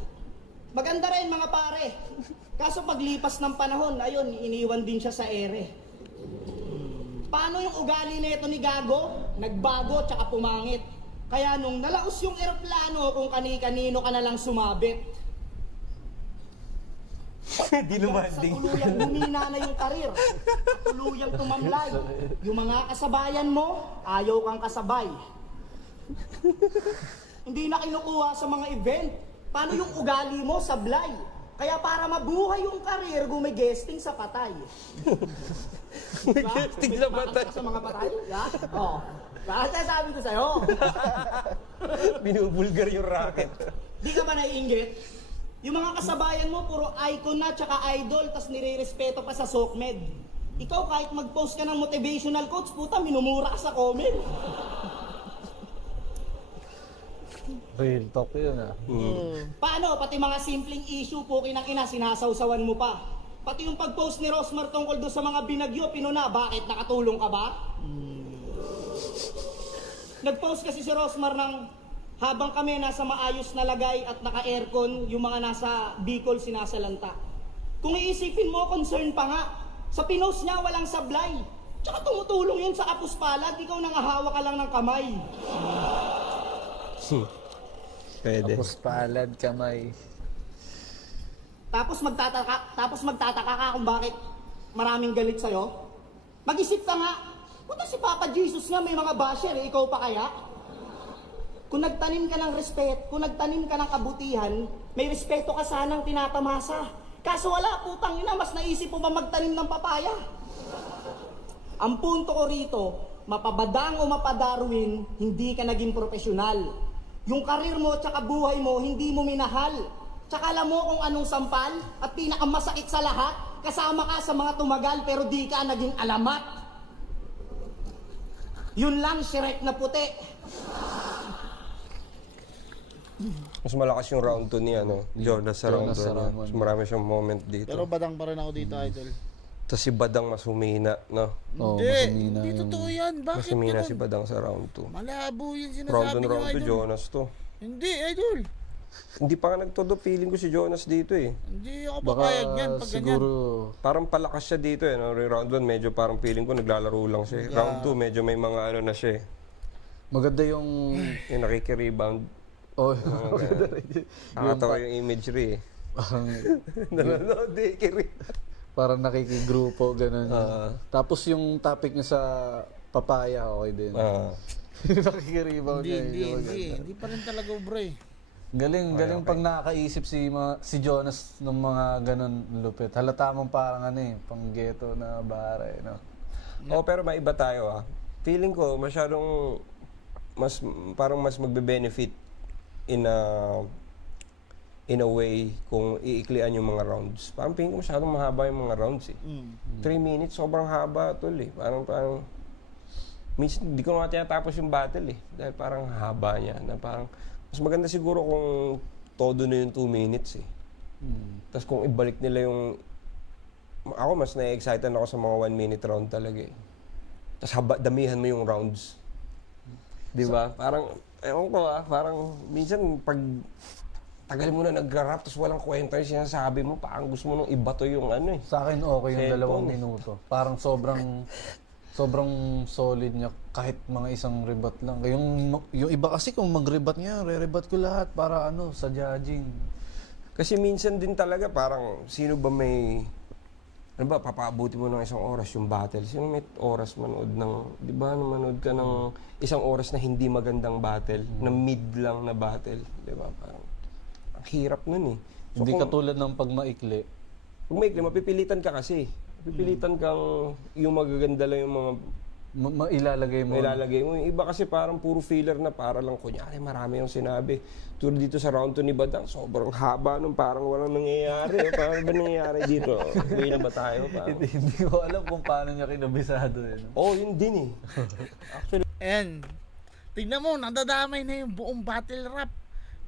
Maganda rin mga pare. Kaso paglipas ng panahon, ayun, iniwan din siya sa ere. paano yung ugali nito ni Gago? Nagbago tsaka pumangit. Kaya nung nalaos yung eroplano, kung kani-kanino ka na lang sumabit. Di lumanding. Sa tuluyang humina na yung karir. Sa tuluyang tumamlay. Yung mga kasabayan mo, ayaw kang kasabay. Hindi na kinukuha sa mga event. Paano yung ugali mo, sablay? Kaya para mabuhay yung karir, gumigesting sa patay. Gumigesting sa patay? Sa mga patay? Yeah? Oo. Kasi sabi ko sa'yo. Binubulgar yung racket. Di ka ba naiinggit? Yung mga kasabayan mo, puro icon na tsaka idol, tas nire-respeto pa sa SOCMED. Ikaw, kahit mag-post ka ng motivational quotes, puta, minumura ka sa comment. Real talk yun ah. Paano? Pati mga simpleng issue, pukin ng ina, sinasawsawan mo pa. Pati yung pag-post ni Rosmar tungkol doon sa mga binagyo, pinuna, bakit? Nakatulong ka ba? Nag-post kasi si Rosmar ng habang kami nasa maayos na lagay at naka-aircon, yung mga nasa Bicol sinasalanta. Kung iisipin mo, concern pa nga. Sa pinost niya, walang sablay. Tsaka tumutulong yun sa kapus palad, ikaw nangahawa ka lang ng kamay. Pwede. Tapos palad kamay. Tapos magtataka ka kung bakit maraming galit sa'yo. Mag-isip ka nga, puta si Papa Jesus nga may mga basher, ikaw pa kaya? Kung nagtanim ka ng kung nagtanim ka ng kabutihan, may respeto ka sanang tinatamasa. Kaso wala, putang ina, mas naisip mo ba magtanim ng papaya? Ang punto ko rito, mapabadang o mapadarwin, hindi ka naging profesional. Yung karir mo tsaka buhay mo, hindi mo minahal. Tsaka alam mo kung anong sampal at pinakamasakit sa lahat, kasama ka sa mga tumagal pero di ka naging alamat. Yun lang, Shrek na puti. Mas malakas yung round 2 ni Jonas sa round 2 niya. Mas marami siyang moment dito. Pero badang pa rin ako dito, idol. Tapos si Badang mas humina, no? Oo, Hindi, masamina hindi yung... totoo yan. Mas Bakit humina ganun? si Badang sa round 2. Malabo yung Round sinasabi 1, niyo, round 2, idol. Jonas to. Hindi, idol. Hindi pa nga nagtodo, feeling ko si Jonas dito eh. Hindi ako Baka papayag yan pag siguro... Parang palakas siya dito eh. No? Round 1, medyo parang feeling ko naglalaro lang siya. Round 2, medyo may mga ano na siya eh. Maganda yung... Yung nakikirebound. Oh, Nakatawa yung imagery eh. parang, Nanonood eh, parang nakikigrupo, gano'n. Tapos yung topic niya sa papaya, okay din. Nakikiribaw niya. Hindi pa rin talaga, bro eh. Galing pag nakakaisip si Jonas ng mga ganun lupit. Halata mong parang ano eh, pang ghetto na bara eh, no? Oh, pero maiba tayo ah. Feeling ko masyadong parang mas magbe-benefit in a way kung iiklian yung mga rounds. Parang feeling ko masyadong mahaba yung mga rounds eh. 3 minutes, sobrang haba tol eh. Parang minsan hindi ko nga tinatapos yung battle eh. Dahil parang haba niya na parang mas maganda siguro kung todo na yung 2 minutes eh. Tapos kung ibalik nila yung... Ako mas na-excited ako sa mga 1 minute round talaga eh. Tapos damihan mo yung rounds. Di ba? Parang, ewan ko parang minsan pag tagal mo na nag-rap tapos walang kwenta yung sinasabi mo, parang gusto mo nung ibato yung ano eh. Sa akin okay yung Cellphone 2 minuto. Parang sobrang solid niya kahit mga isang rebat lang. Yung iba kasi kung mag-rebat niya, re-rebat ko lahat para sa judging. Kasi minsan din talaga parang sino ba may papaabuti mo ng 1 oras yung battle. Sino may oras manood ng, di ba, manood ka ng 1 oras na hindi magandang battle, na mid lang na battle, di ba? Parang ang hirap nun eh. So, Hindi katulad ng pag maikli. Pag maikli, mapipilitan ka kasi. Pipilitan kang yung magaganda lang yung mga Ilalagay mo. ilalagay mo. Yung iba kasi parang puro filler na para lang kunyari marami yung sinabi. Tulad dito sa round 2 ni Badang, sobrang haba nung parang walang nangyayari. Parang ba nangyayari dito? Uwi na ba tayo? Hindi ko alam kung paano niya kinabisado eh. Oh, yun din eh. Actually, And, tignan mo, nadadamay na yung buong battle rap.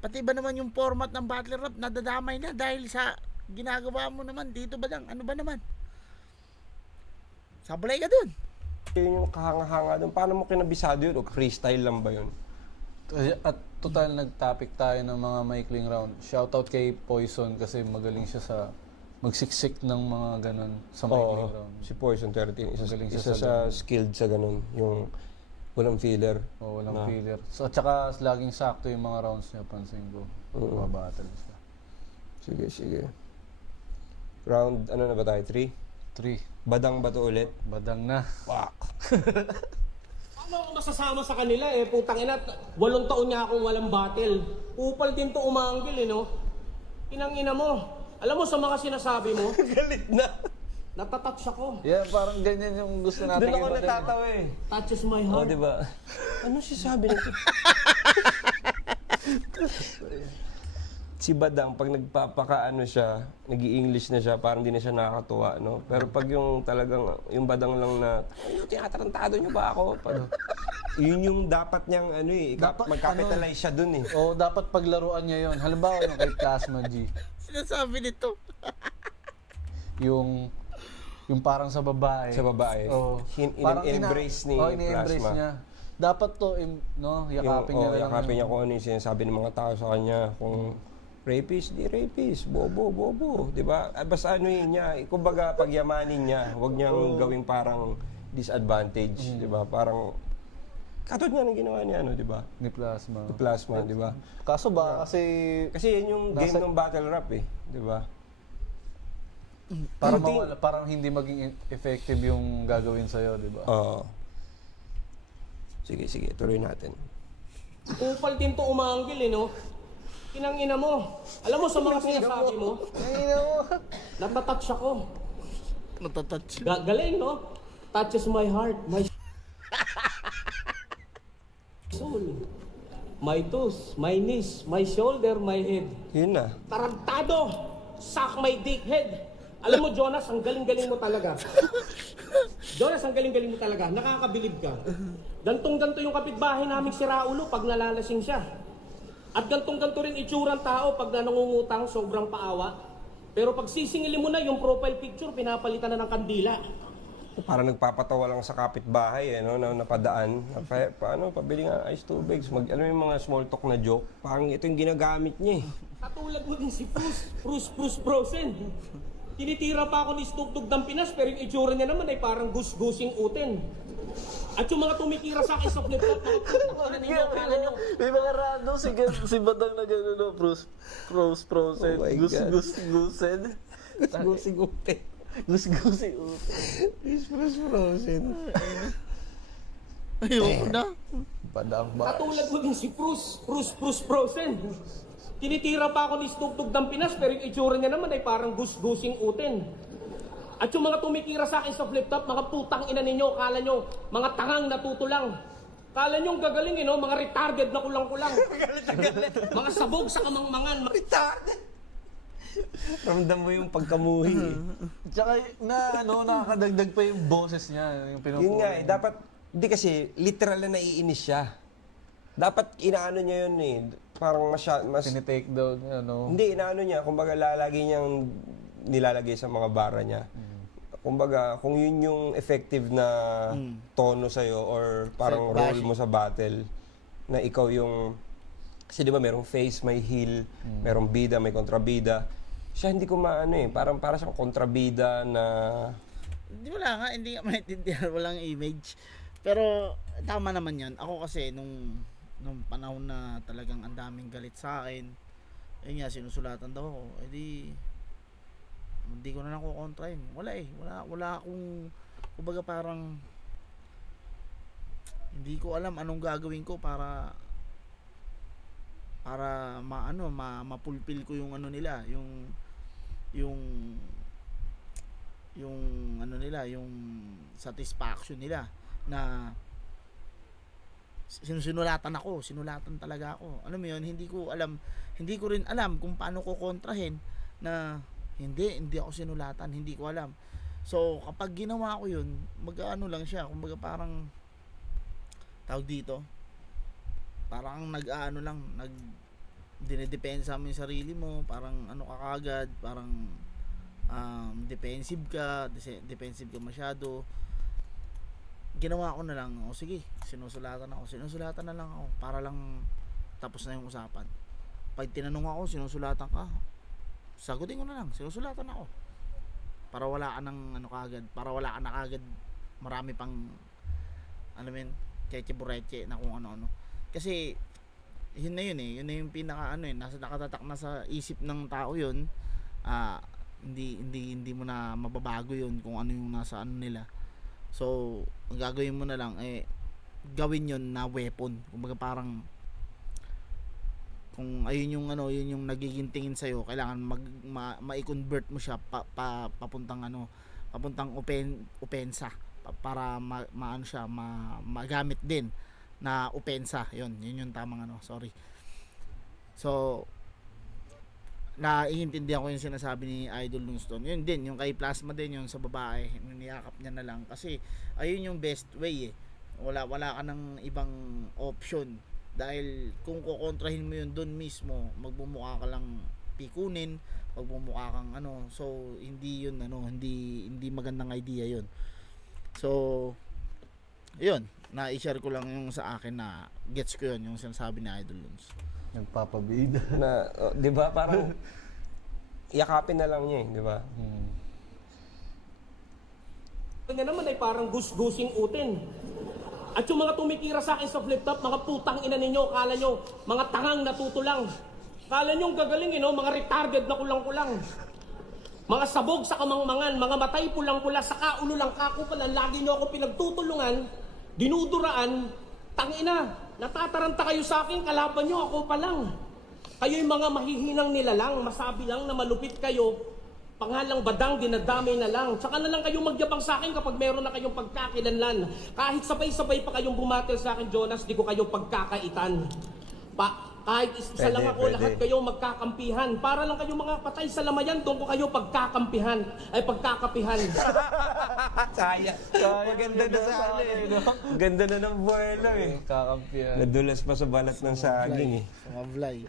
Pati ba naman yung format ng battle rap, nadadamay na dahil sa ginagawa mo naman dito ba lang? Ano ba naman? Sablay ka dun. yun yung kahanga-hanga doon. Paano mo kinabisado yun? O freestyle lang ba yun? At total nag-topic tayo ng mga maikling round. Shoutout kay Poison kasi magaling siya sa magsiksik ng mga ganun sa maikling round. Si Poison 13, Galing siya isa sa sa skilled sa ganun, yung walang filler. Walang filler. So, at saka laging sakto yung mga rounds niya, pansin ko. Babattle siya. Sige. Round, ano na ba tayo? 3? 3. Badang ba to ulit? Badang na. Fuck. Ano ako masasama sa kanila eh, putang ina, 8 taon niya akong walang battle. Upal din to umanggil eh, no? Inang-ina mo. Alam mo sa mga sinasabi mo, Galit na. natatouch ako. Yeah, parang ganyan yung gusto natin. Doon ako natatawa eh. Touches my Oh, heart. di ba? Ano sabi nito? Si Badang, pag nagpapakaano siya, nag-i-English na siya, parang di na siya nakakatuwa, no? Pero pag yung talagang, yung Badang lang na, ay, tinatarantado niyo ba ako? Yun yung dapat niyang, ano eh, mag-capitalize siya dun eh. O, dapat paglaruan niya yun. Halimbawa, yung kay Plasma G. Sinasabi nito. Yung parang sa babae. Sa babae. Oh, In-embrace ni in-embrace Plasma. niya. Dapat to, no, yakapin niya na lang. Yakapin niya kung ano yung sinasabi ng mga tao sa kanya. Kung rapist, di rapist, bobo, di ba? Basta ano yun niya, kumbaga pagyamanin niya, huwag niyang gawing parang disadvantage, di ba? Parang, katod nga ng ginawa niya, ano, di ba? Ni Plasma. Plasma, di ba? Kaso ba, kasi Kasi yun yung game ng battle rap eh, di ba? parang hindi maging effective yung gagawin sa'yo, di ba? Oo. Sige, tuloy natin. Upal din to umanggil eh, no? Inang-ina mo. Alam mo sa mga sinasabi mo, natatouch ako. Natatouch. Galing, no? Touches my heart, my soul, my toes, my knees, my shoulder, my head. Yun na. Tarantado! Suck my dickhead! Alam mo, Jonas, ang galing-galing mo talaga. Jonas, ang galing-galing mo talaga. Nakakabilib ka. Gantong-ganto yung kapitbahay naming si Raulo pag nalalasing siya. At gantong-ganto rin itsurang tao pag nanungutang sobrang paawa. Pero pag sisingilin mo na yung profile picture, pinapalitan na ng kandila. Parang nagpapatawa lang sa kapitbahay, na napadaan. Paano, pabili nga ice tubig. Ano yung mga small talk na joke? Parang ito yung ginagamit niya eh. Katulad mo din si Bruce Brosen. Tinitira pa ako ni Snoop Dogg ng Pinas, pero yung itsura niya naman ay parang gus-gusing uten. At yung mga tumikira sa akin sa flip-flop, mga puto na ninyo, kala nyo. May mga random si Badang na gano'n, no? Bruce Prosen. Oh my God. Gusen. Gusing ute. Gusi. Bruce Frozen. Ayoko na. Badang ba? Katulad mo din si Bruce Brosen. Tinitira pa ako ni Snoop Dogg ng Pinas, pero yung itsura niya naman ay parang gus-gusing uten. At yung mga tumikira sa akin sa flip-top, mga putang ina ninyo, kala nyo, mga tangang natutulang. Kala nyo gagaling, mga retarded na kulang-kulang. Mga sabog sa kamangmangan. Retarded! Ramdam mo yung pagkamuhi eh. Tsaka nakakadagdag pa yung boses niya. Yung Yun nga eh, dapat, hindi kasi literal na naiinis siya. Dapat inaano niya yun eh. Parang tinitake down niya, no? Hindi, inaano niya. Kumbaga lalagi niyang nilalagay sa mga bara niya. Kumbaga, kung yun yung effective na tono sa'yo or parang role mo sa battle, na ikaw yung, kasi di ba merong face, may heel, merong bida, may kontrabida. Siya hindi ko maano eh, parang para siyang kontrabida na... Hindi nga maintindihan, walang image. Pero tama naman yan. Ako kasi nung panahon na talagang ang daming galit sa akin, ayun nga, sinusulatan daw ako. Hindi ko na lang kukontrahin. Wala akong, kumbaga parang, hindi ko alam anong gagawin ko para mapulpil ko yung ano nila, yung ano nila, yung satisfaction nila na sinulatan talaga ako. Alam mo yun, hindi ko rin alam kung paano ko kontrahin na hindi ako sinulatan, hindi ko alam. So kapag ginawa ko yun, mag-ano lang siya, kumbaga parang tawag dito, parang dinedepensa mo yung sarili mo, parang ano ka kagad, parang defensive ka masyado. Ginawa ko na lang, sige, sinusulatan na lang ako para lang tapos na yung usapan. Pag tinanong ako, sinusulatan ka, sagutin ko na lang, sinusulatan ako. para wala ka ng ano kagad, para wala ka na kagad marami pang ano men, cheche bureche na kung ano-ano. Kasi yun na yung pinaka ano nasa nakatatak na sa isip ng tao yun. Hindi mo na mababago yun kung ano yung nasa ano nila. So ang gagawin mo na lang gawin yun na weapon. Kumbaga parang kung ayun yung ano, yun yung nagiging tingin sa iyo, kailangan ma-convert mo siya papuntang opensa para maano siya, magamit din na opensa. Yun yung tamang ano, sorry. So naiintindihan ko yung sinasabi ni Idol Lunston. Yun din, yung kay Plasma din, yung sa babae, niyakap niya na lang kasi ayun yung best way wala ka ng ibang option. Dahil kung kukontrahin mo yun doon mismo, magbumukha ka lang pikunin, magbumukha kang ano, so hindi yun ano, hindi magandang idea yun. So yun, na-share ko lang yung sa akin na gets ko yun, yung sinasabi ni Idol Luns. Nagpapabida. Na, 'di ba? Parang yakapin na lang niya, 'di ba? Kanya naman ay parang gus-gusing utin. At yung mga tumitira sa akin sa flip-top, mga putang ina ninyo, kala nyo, mga tangang natutulang. Kala nyo gagaling, mga retarded na kulang-kulang. Mga sabog sa kamangmangan, mga matay pulang-pula, sa kaulo lang kako pala, lagi nyo ako pinagtutulungan, dinuduraan, tangina, natataranta kayo sa akin, kalaban nyo ako pa lang. Kayo yung mga mahihinang nilalang, masabi lang na malupit kayo, pangalang badang, dinadamay na lang. Tsaka na lang kayong magyabang sa akin kapag meron na kayong pagkakilanlan. Kahit sabay-sabay pa kayong bumatil sa akin, Jonas, di ko kayo pagkakaitan. Kahit isa lang ako, lahat kayo magkakampihan. Para lang kayong mga patay sa lamayan, doon ko kayo pagkakampihan. Ay, pagkakapihan. Sayang. Maganda na sana no? Ganda na ng buwelo Kakampihan. Nadulas pa sa balat ng saging Mablay.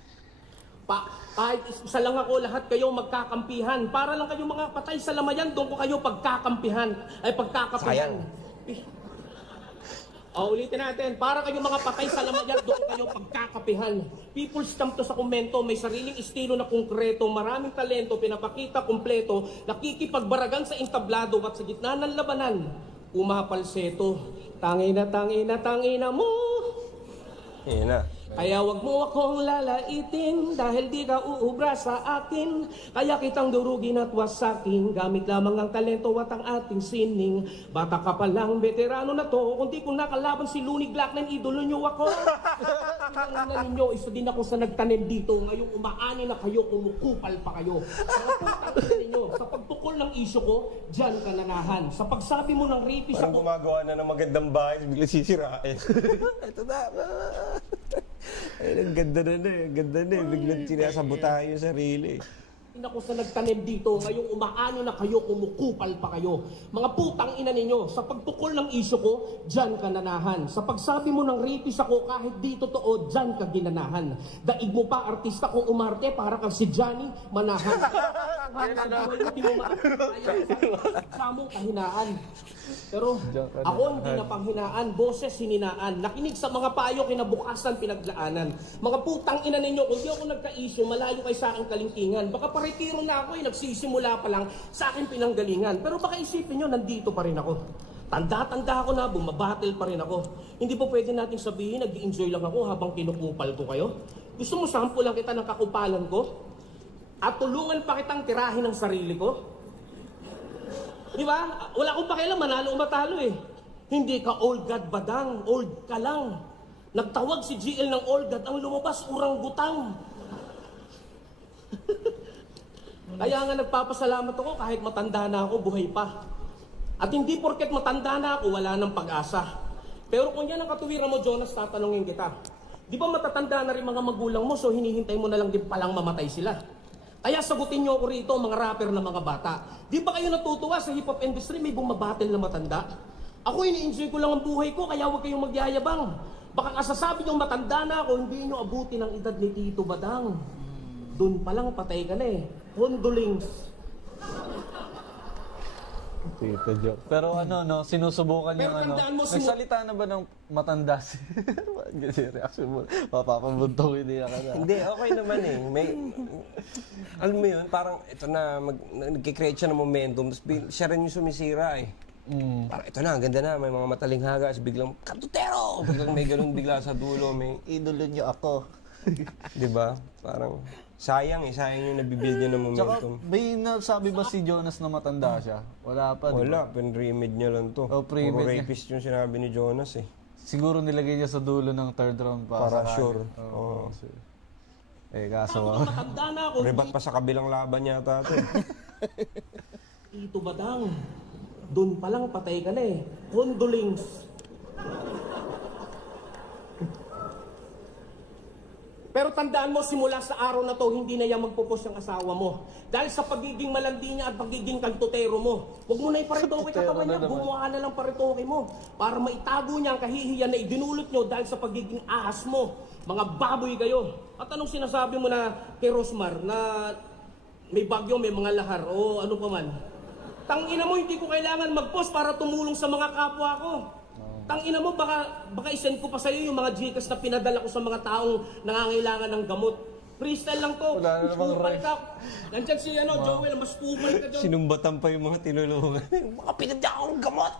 Kahit isa lang ako, lahat kayo magkakampihan. Para lang kayong mga patay sa lamayan, doon ko kayo pagkakampihan. Ay, pagkakapihan. Ulitin natin. Para kayong mga patay sa lamayan, doon ko kayo pagkakapihan. People stamp to sa komento, may sariling estilo na konkreto, maraming talento, pinapakita kompleto, nakikipagbaragan sa entablado at sa gitna ng labanan, umapalseto. Tangina mo. Yan na. Kaya wag mo akong lalaitin dahil di ka uubra sa akin. Kaya kitang durugin at wasakin. Gamit lamang ang talento at ang ating sining. Bata ka pa lang, veterano na to. Kung di ko nakalaban si Looney Blackman, idolo nyo ako. Tingnan ninyo, isa din ako sa nagtanim dito. Ngayong umaani na kayo, kumukupal pa kayo. Mga putang ninyo, sa pagtukol ng isyo ko, dyan ka nanahan. Sa pagsabi mo ng rapist Parang ako, gumagawa na ng magandang bahay, bigla sisirain. Ito na. Ay, ang ganda na biglang sinasabotahan yung sarili. Ako sa nagtanim dito, ngayong umaano na kayo, kumukupal pa kayo. Mga putang ina ninyo, sa pagtukol ng isyo ko, dyan ka nanahan. Sa pagsabi mo ng rapist ako, kahit di totoo, dyan ka ginanahan. Daig mo pa, artista kong umarte, para kang si Johnny, manahan. Hindi mo sa mo kahinaan. Pero ako hindi na panghinaan, boses hininaan. Nakinig sa mga payo, kinabukasan, pinaglaanan. Mga putang ina ninyo, kung di ako nagka-issue, malayo kayo sa aking kalingkingan. Baka paretiro na ako, nagsisimula pa lang sa akin pinanggalingan. Pero baka isipin nyo, nandito pa rin ako. Tanda-tanda ako na, bumabattle pa rin ako. Hindi po pwede nating sabihin, nag-enjoy lang ako habang kinukupal ko kayo. Gusto mo sample lang kita ng kakupalan ko? At tulungan pa kitang tirahin ng sarili ko? Di ba? Wala akong pakialam, manalo o matalo eh. Hindi ka old god badang, old ka lang. Nagtawag si GL ng old god, ang lumabas urang-gutang. Kaya nga nagpapasalamat ako kahit matanda na ako, buhay pa. At hindi porket matanda na ako, wala ng pag-asa. Pero kung yan ang katuwiran mo, Jonas, tatanungin kita. Di ba matatanda na rin mga magulang mo, so hinihintay mo na lang din palang mamatay sila? Kaya sagutin nyo ako rito, mga rapper na mga bata. Di ba kayo natutuwa sa hip-hop industry, may bumabattle na matanda? Ako, ini-enjoy ko lang ang buhay ko, kaya huwag kayong magyayabang. Baka kasasabi nyo matanda na ako, hindi nyo abutin ang edad ni Tito Badang. Doon pa lang patay ka na eh. Condolings. Tito joke. Pero ano, no, sinusubukan Pero yung ano. tandaan mo, Nagsalita na ba ng matanda si... Kasi reaction mo, papapabuntong hindi ka na. Hindi, okay naman eh. May, alam mo yun, parang ito na, nagkikreate siya ng momentum, tapos siya rin yung sumisira eh. Parang ito na, ang ganda na, may mga matalinghaga, tapos biglang, Katutero! Biglang may ganun bigla sa dulo, may idolo niyo ako. Diba? Parang, sayang yung nabibuild niya ng Tsaka, momentum. may nasabi ba si Jonas na matanda siya? Wala pa, di ba? Wala, pinrimid niya lang to. Oh, pre-med Puro niya. rapist yung sinabi ni Jonas eh. Siguro nilagay niya sa dulo ng third round pa. Para sakali. sure. Oo. Kaso Matanda na ako. Rebat pa sa kabilang laban yata ito. Tito Badang, doon pa lang patay ka na eh. Condolence. Pero tandaan mo, simula sa araw na to, hindi na yan magpupos ang asawa mo. Dahil sa pagiging malandi niya at pagiging kantutero mo. Huwag mo na iparitoke katawan niya, gumawa na lang paritoke mo. Para maitago niya ang kahihiyan na idinulot nyo dahil sa pagiging ahas mo. Mga baboy kayo. At anong sinasabi mo na kay Rosmar na may bagyo, may mga lahar o ano pa man? Tangina mo, hindi ko kailangan mag-post para tumulong sa mga kapwa ko. Tangina mo, baka isend ko pa sa'yo yung mga Gcash na pinadala ko sa mga taong nangangailangan ng gamot. Freestyle lang to. Wala na namang Kupal rice. ka. Nandiyan si Joel, mas kupal ka dyan. Sinumbatan pa yung mga tinulungan. Mga pinadya akong gamot!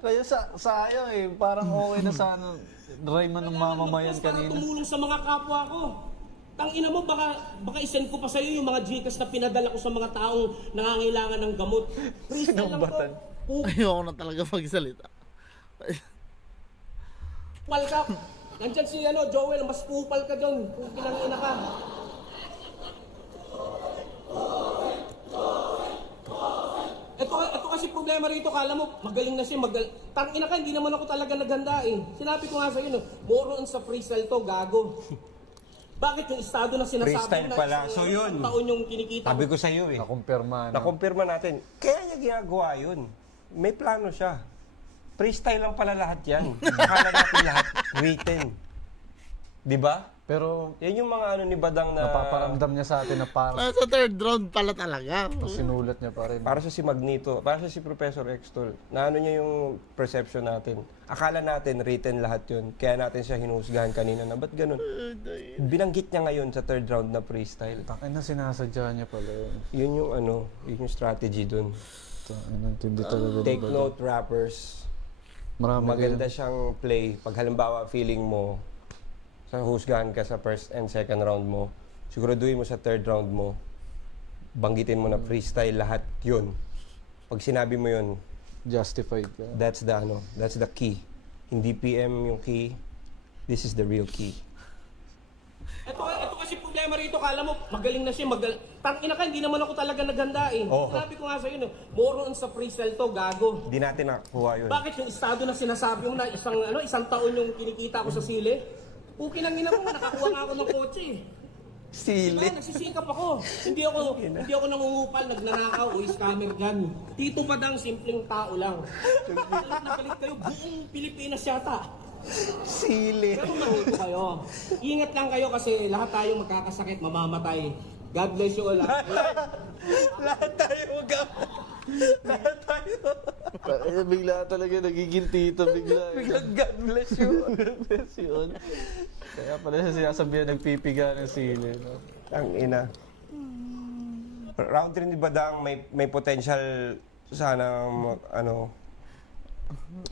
Kaya sayang eh, parang okay na sa ano, dry man ng mamamayan Para kanina. tumulong sa mga kapwa ko. Tangina mo, baka isend ko pa sa'yo yung mga Gcash na pinadala ko sa mga taong nangangailangan ng gamot. Freestyle lang to. Sinumbatan. Ayoko na talaga magsalita. Kupal ka. Nandiyan si Joel, mas kupal ka dyan. Kung kinangina ka. Ito kasi problema rito, kala mo magaling na siya, tangina ka, hindi naman ako talaga naghanda eh. Sinabi ko nga sa'yo, more on sa freestyle to, gago. Bakit yung estado na sinasabi Freestyle mo na pala. isang So yun. taon yung kinikita Sabi mo? ko sa'yo eh. Nakumpirma na. Nakumpirma natin. Kaya niya ginagawa yun. May plano siya. Freestyle lang pala lahat yan. Akala natin lahat written. Di ba? Pero Yan yung mga ano ni Badang na... napaparamdam niya sa atin na parang Sa third round pala talaga. sinulat niya pa rin. Para sa si Magneto, para sa si Professor Extol, na ano niya yung perception natin. Akala natin written lahat yun. Kaya natin siya hinusgahan kanina na, ba't ganun? Binanggit niya ngayon sa third round na freestyle. Takin na sinasadya niya pala yun. Yun yung ano, yun yung strategy dun. Intindi talaga. Take note, rappers. Marami Maganda siyang play. Pag halimbawa feeling mo, sa husgahan ka sa first and second round mo, siguraduhin mo sa third round mo, banggitin mo na freestyle lahat yun. Pag sinabi mo yun, justified ka. that's the key. Hindi PM yung key. This is the real key. Ito kasi problema rito, kala mo magaling na siya, tangina ka, hindi naman ako talaga naghanda eh. Oo. Sinabi ko nga sa'yo, more on sa freestyle to, gago. Hindi natin nakakuha yun. Bakit yung estado na sinasabi mo na isang taon yung kinikita ko sa sili? Pukin ang ina mo, nakakuha nga ako ng kotse eh. Sili. Diba, nagsisikap ako. Hindi ako nangungupal, nagnanakaw o scammer dyan. Tito Badang, simpleng tao lang. Galit na galit kayo, buong Pilipinas yata. Sili. Pero manuto kayo. Ingat lang kayo kasi lahat tayo magkakasakit, mamamatay. God bless you all. Lahat tayo Lahat tayo. Bigla talaga nagiging tito bigla. Biglang God bless you. God bless you. Kaya pala siya sinasabihan nagpipiga ng sili. No? Ang ina. Round 3 ni Badang may potential sana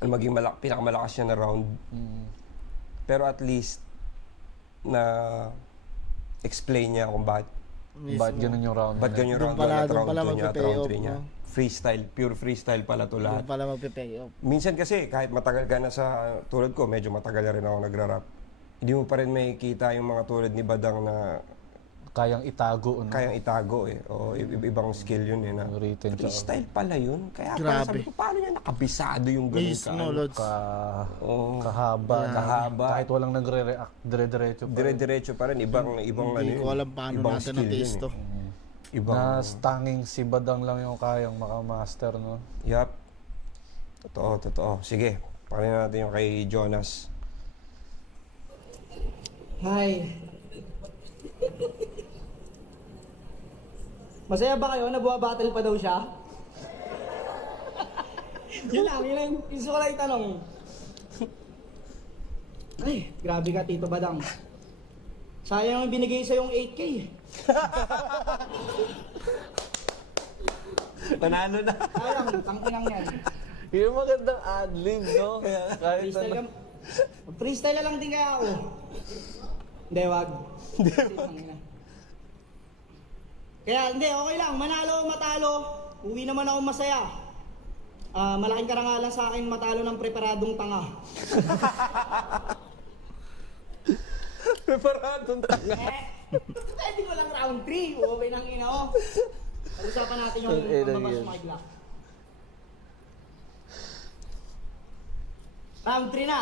maging pinakamalakas niya na round. Pero at least na explain niya kung bakit Ganun yung round? ba't ganyan Doon round 1 pala- at doon round pala 2 niya at magpe-pay round off, 3 niya. no? Freestyle, pure freestyle pala to lahat. Doon pala magpe-pay off. Minsan kasi kahit matagal ka na sa tulad ko, medyo matagal na rin ako nagra-rap. Hindi mo pa rin makikita yung mga tulad ni Badang na Kayang itago. No? kayang itago eh. O ibang skill yun eh. Na Written tsaka- freestyle pala yun. Kaya Grabe. sabi ko, paano niya nakabisado yung ganun Mismo, Lods. Oo. Kahaba. Kahaba. Kahit walang nagre-react, dire-diretso pa. Dire-diretso pa rin. Ibang Hindi ano ko yun. alam paano Ibang natin skill yun na-taste to. Ibang, Na tanging si Badang lang yung kayang makamaster, no? Yup. Totoo. Sige, pakinggan natin yung kay Jonas. Hi. Masaya ba kayo? Nabuwa-battle pa daw siya? Yun lang, gusto ko lang itanong. Ay, grabe ka, Tito Badang. Sayang yung binigay sa yung 8K. Panalo na. Sayang, tangkinang yan. Yung magandang ad-lib, no? Kahit Freestyle ano. ka. Freestyle na lang din kaya ako. Hindi, wag. Kaya hindi, okay lang. Manalo o matalo, uwi naman ako masaya. Malaking karangalan sa akin matalo ng preparadong tanga. Preparadong tanga. Pwede ko lang round 3. Okay nang ina ko. Pag-usapan natin yung pambabas sa Mike Black. Round 3 na.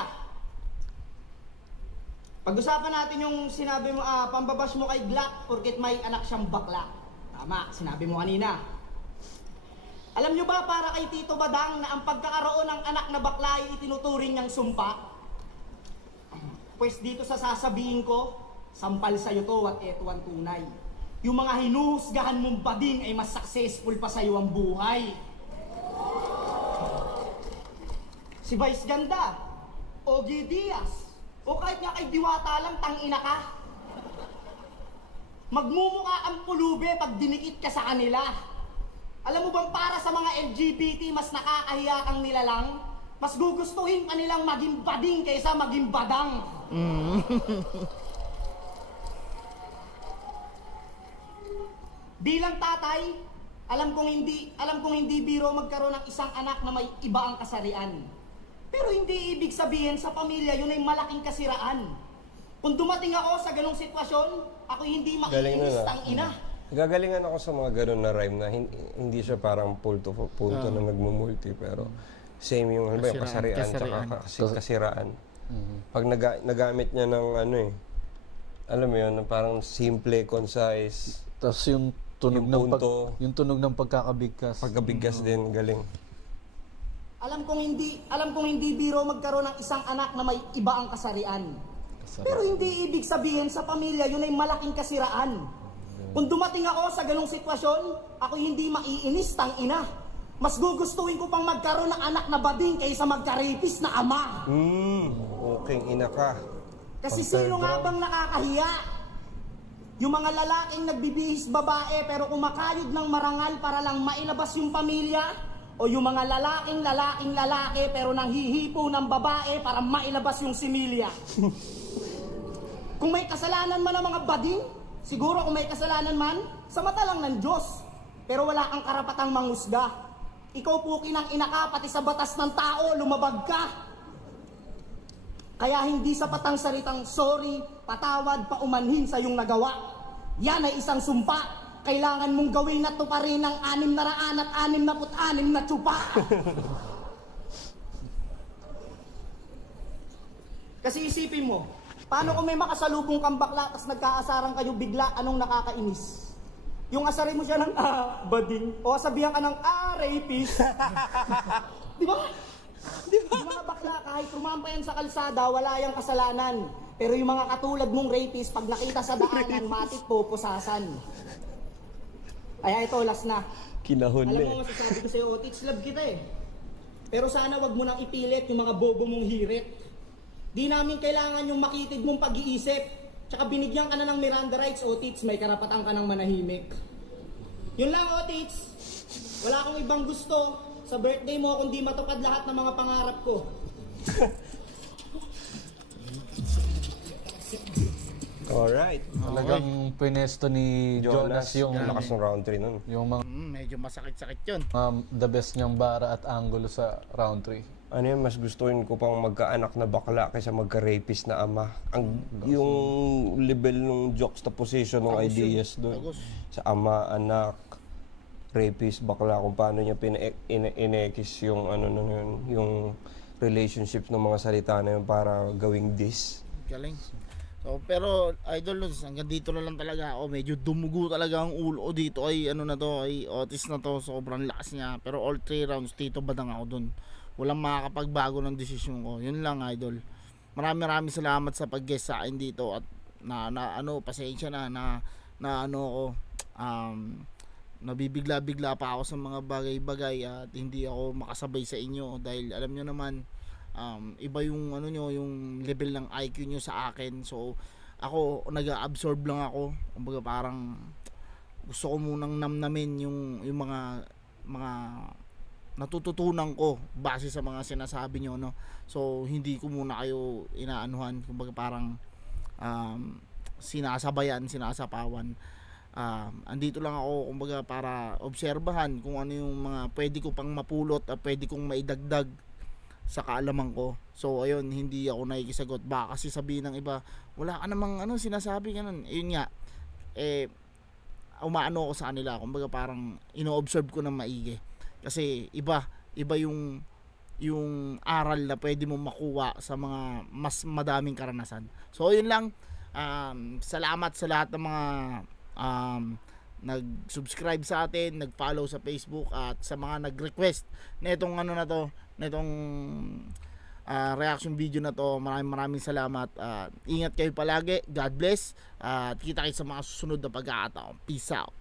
Pag-usapan natin yung sinabi mo, pambabash mo kay Glock porket may anak siyang bakla. Tama, sinabi mo kanina. Alam nyo ba para kay Tito Badang na ang pagkakaroon ng anak na bakla ay itinuturing niyang sumpa? Pues dito sa sasabihin ko, sampal sa'yo to at eto ang tunay. Yung mga hinuhusgahan mong bading ay mas successful pa sa'yo ang buhay. Si Vice Ganda, Ogie Diaz, o kahit nga kay Diwata lang, tangina ka. Magmumukha ang pulube pag dinikit ka sa kanila. Alam mo bang para sa mga LGBT, mas nakakahiya kang nilalang? Mas gugustuhin pa nilang maging bading kaysa maging badang. Bilang tatay, alam kong hindi biro magkaroon ng isang anak na may iba ang kasarian. Pero hindi ibig sabihin sa pamilya yun ay malaking kasiraan. Kung dumating ako sa ganong sitwasyon, ako hindi makikinis tang ina. Gagalingan ako sa mga ganun na rhyme na hindi siya parang punto na nagmumulti, pero same yung kasarian tsaka kasiraan. Pag nagamit niya ng alam mo yun, parang simple, concise. Tapos yung tunog yung tunog ng pagkakabigkas. Pagkabigkas din, galing. Alam kong hindi biro magkaroon ng isang anak na may iba ang kasarian. Pero hindi ibig sabihin sa pamilya yun ay malaking kasiraan. Kung dumating ako sa ganong sitwasyon, ako hindi maiinis tang ina. Mas gugustuhin ko pang magkaroon ng anak na bading kaysa magka-rapist na ama. Okay, ina ka. Kasi sino nga bang nakakahiya? Yung mga lalaking nagbibihis babae pero kumakayod ng marangal para lang mailabas yung pamilya? O yung mga lalaking lalaki pero nanghihipo ng babae para mailabas yung similya? Kung may kasalanan man ang mga bading, siguro kung may kasalanan man, sa mata lang ng Diyos. Pero wala kang karapatang manghusga. Ikaw po kinang ina ka, pati sa batas ng tao, lumabag ka. Kaya hindi sapat ang salitang sorry, patawad, paumanhin sa iyong nagawa. Yan ay isang sumpa. Kailangan mong gawin na to pa rin ng 666 na tsupa. Kasi isipin mo, paano kung may makasalubong kang bakla tapos nagkaasaran kayo bigla, anong nakakainis? Yung asarin mo siya ng bading o sabihan ka ng rapist. Di ba? Yung mga bakla kahit rumampayan sa kalsada, wala yung kasalanan. Pero yung mga katulad mong rapist, pag nakita sa daanan, matik po pusasan. Ay, ito, last na. Kinahon Alam mo, masasabi ko sa'yo, Otits, love kita eh. Pero sana wag mo nang ipilit yung mga bobo mong hirit. Di namin kailangan yung makitid mong pag-iisip. Tsaka binigyan ka na ng Miranda rights, Otits, may karapatan ka ng manahimik. Yun lang, Otits. Wala akong ibang gusto sa birthday mo kundi matupad lahat ng mga pangarap ko. Alright. Talagang pinesto ni Jonas yung lakas ng round 3 nun. yung mga Medyo masakit-sakit yun. the best niyang bara at angulo sa round 3. Ano yun, mas gustuin ko pang magkaanak na bakla kaysa magka-rapist na ama. Yung level ng juxtaposition ng ideas doon. Sa ama, anak, rapist, bakla, kung paano niya inekis yung yung relationship ng mga salita na yun para gawing this. Galing. So, pero Idol Lods, hanggang dito na lang talaga ako. Medyo dumugo talaga ang ulo ko dito ay ay Otis na to. Sobrang lakas niya. Pero all 3 rounds, Tito Badang ako dun. Walang makakapagbago ng desisyon ko. Yun lang, Idol. Maraming salamat sa pag-guest sa akin dito at pasensya na ako nabibigla-bigla pa ako sa mga bagay-bagay at hindi ako makasabay sa inyo dahil alam nyo naman iba yung ano nyo, yung level ng IQ nyo sa akin. So ako nag-absorb lang ako, kumbaga parang gusto ko munang namnamin yung mga natututunan ko base sa mga sinasabi nyo, no. So hindi ko muna kayo inaanuhan, kumbaga parang sinasapawan. Andito lang ako kumbaga para obserbahan kung ano yung mga pwede ko pang mapulot at pwede kong maidagdag sa kaalaman ko. So ayun, hindi ako nakikisagot. Baka kasi sabihin ng iba, wala ka namang sinasabi ganun. Ayun nga, umaano ako sa kanila, kumbaga parang ino-observe ko ng maigi. Kasi iba yung aral na pwede mong makuha sa mga mas madaming karanasan. So ayun lang. Salamat sa lahat ng mga nag-subscribe sa atin, nag-follow sa Facebook, at sa mga nag-request nitong reaction video na to. Maraming salamat. Ingat kayo palagi. God bless. Kita kayo sa mga susunod na pagkakataon. Peace out.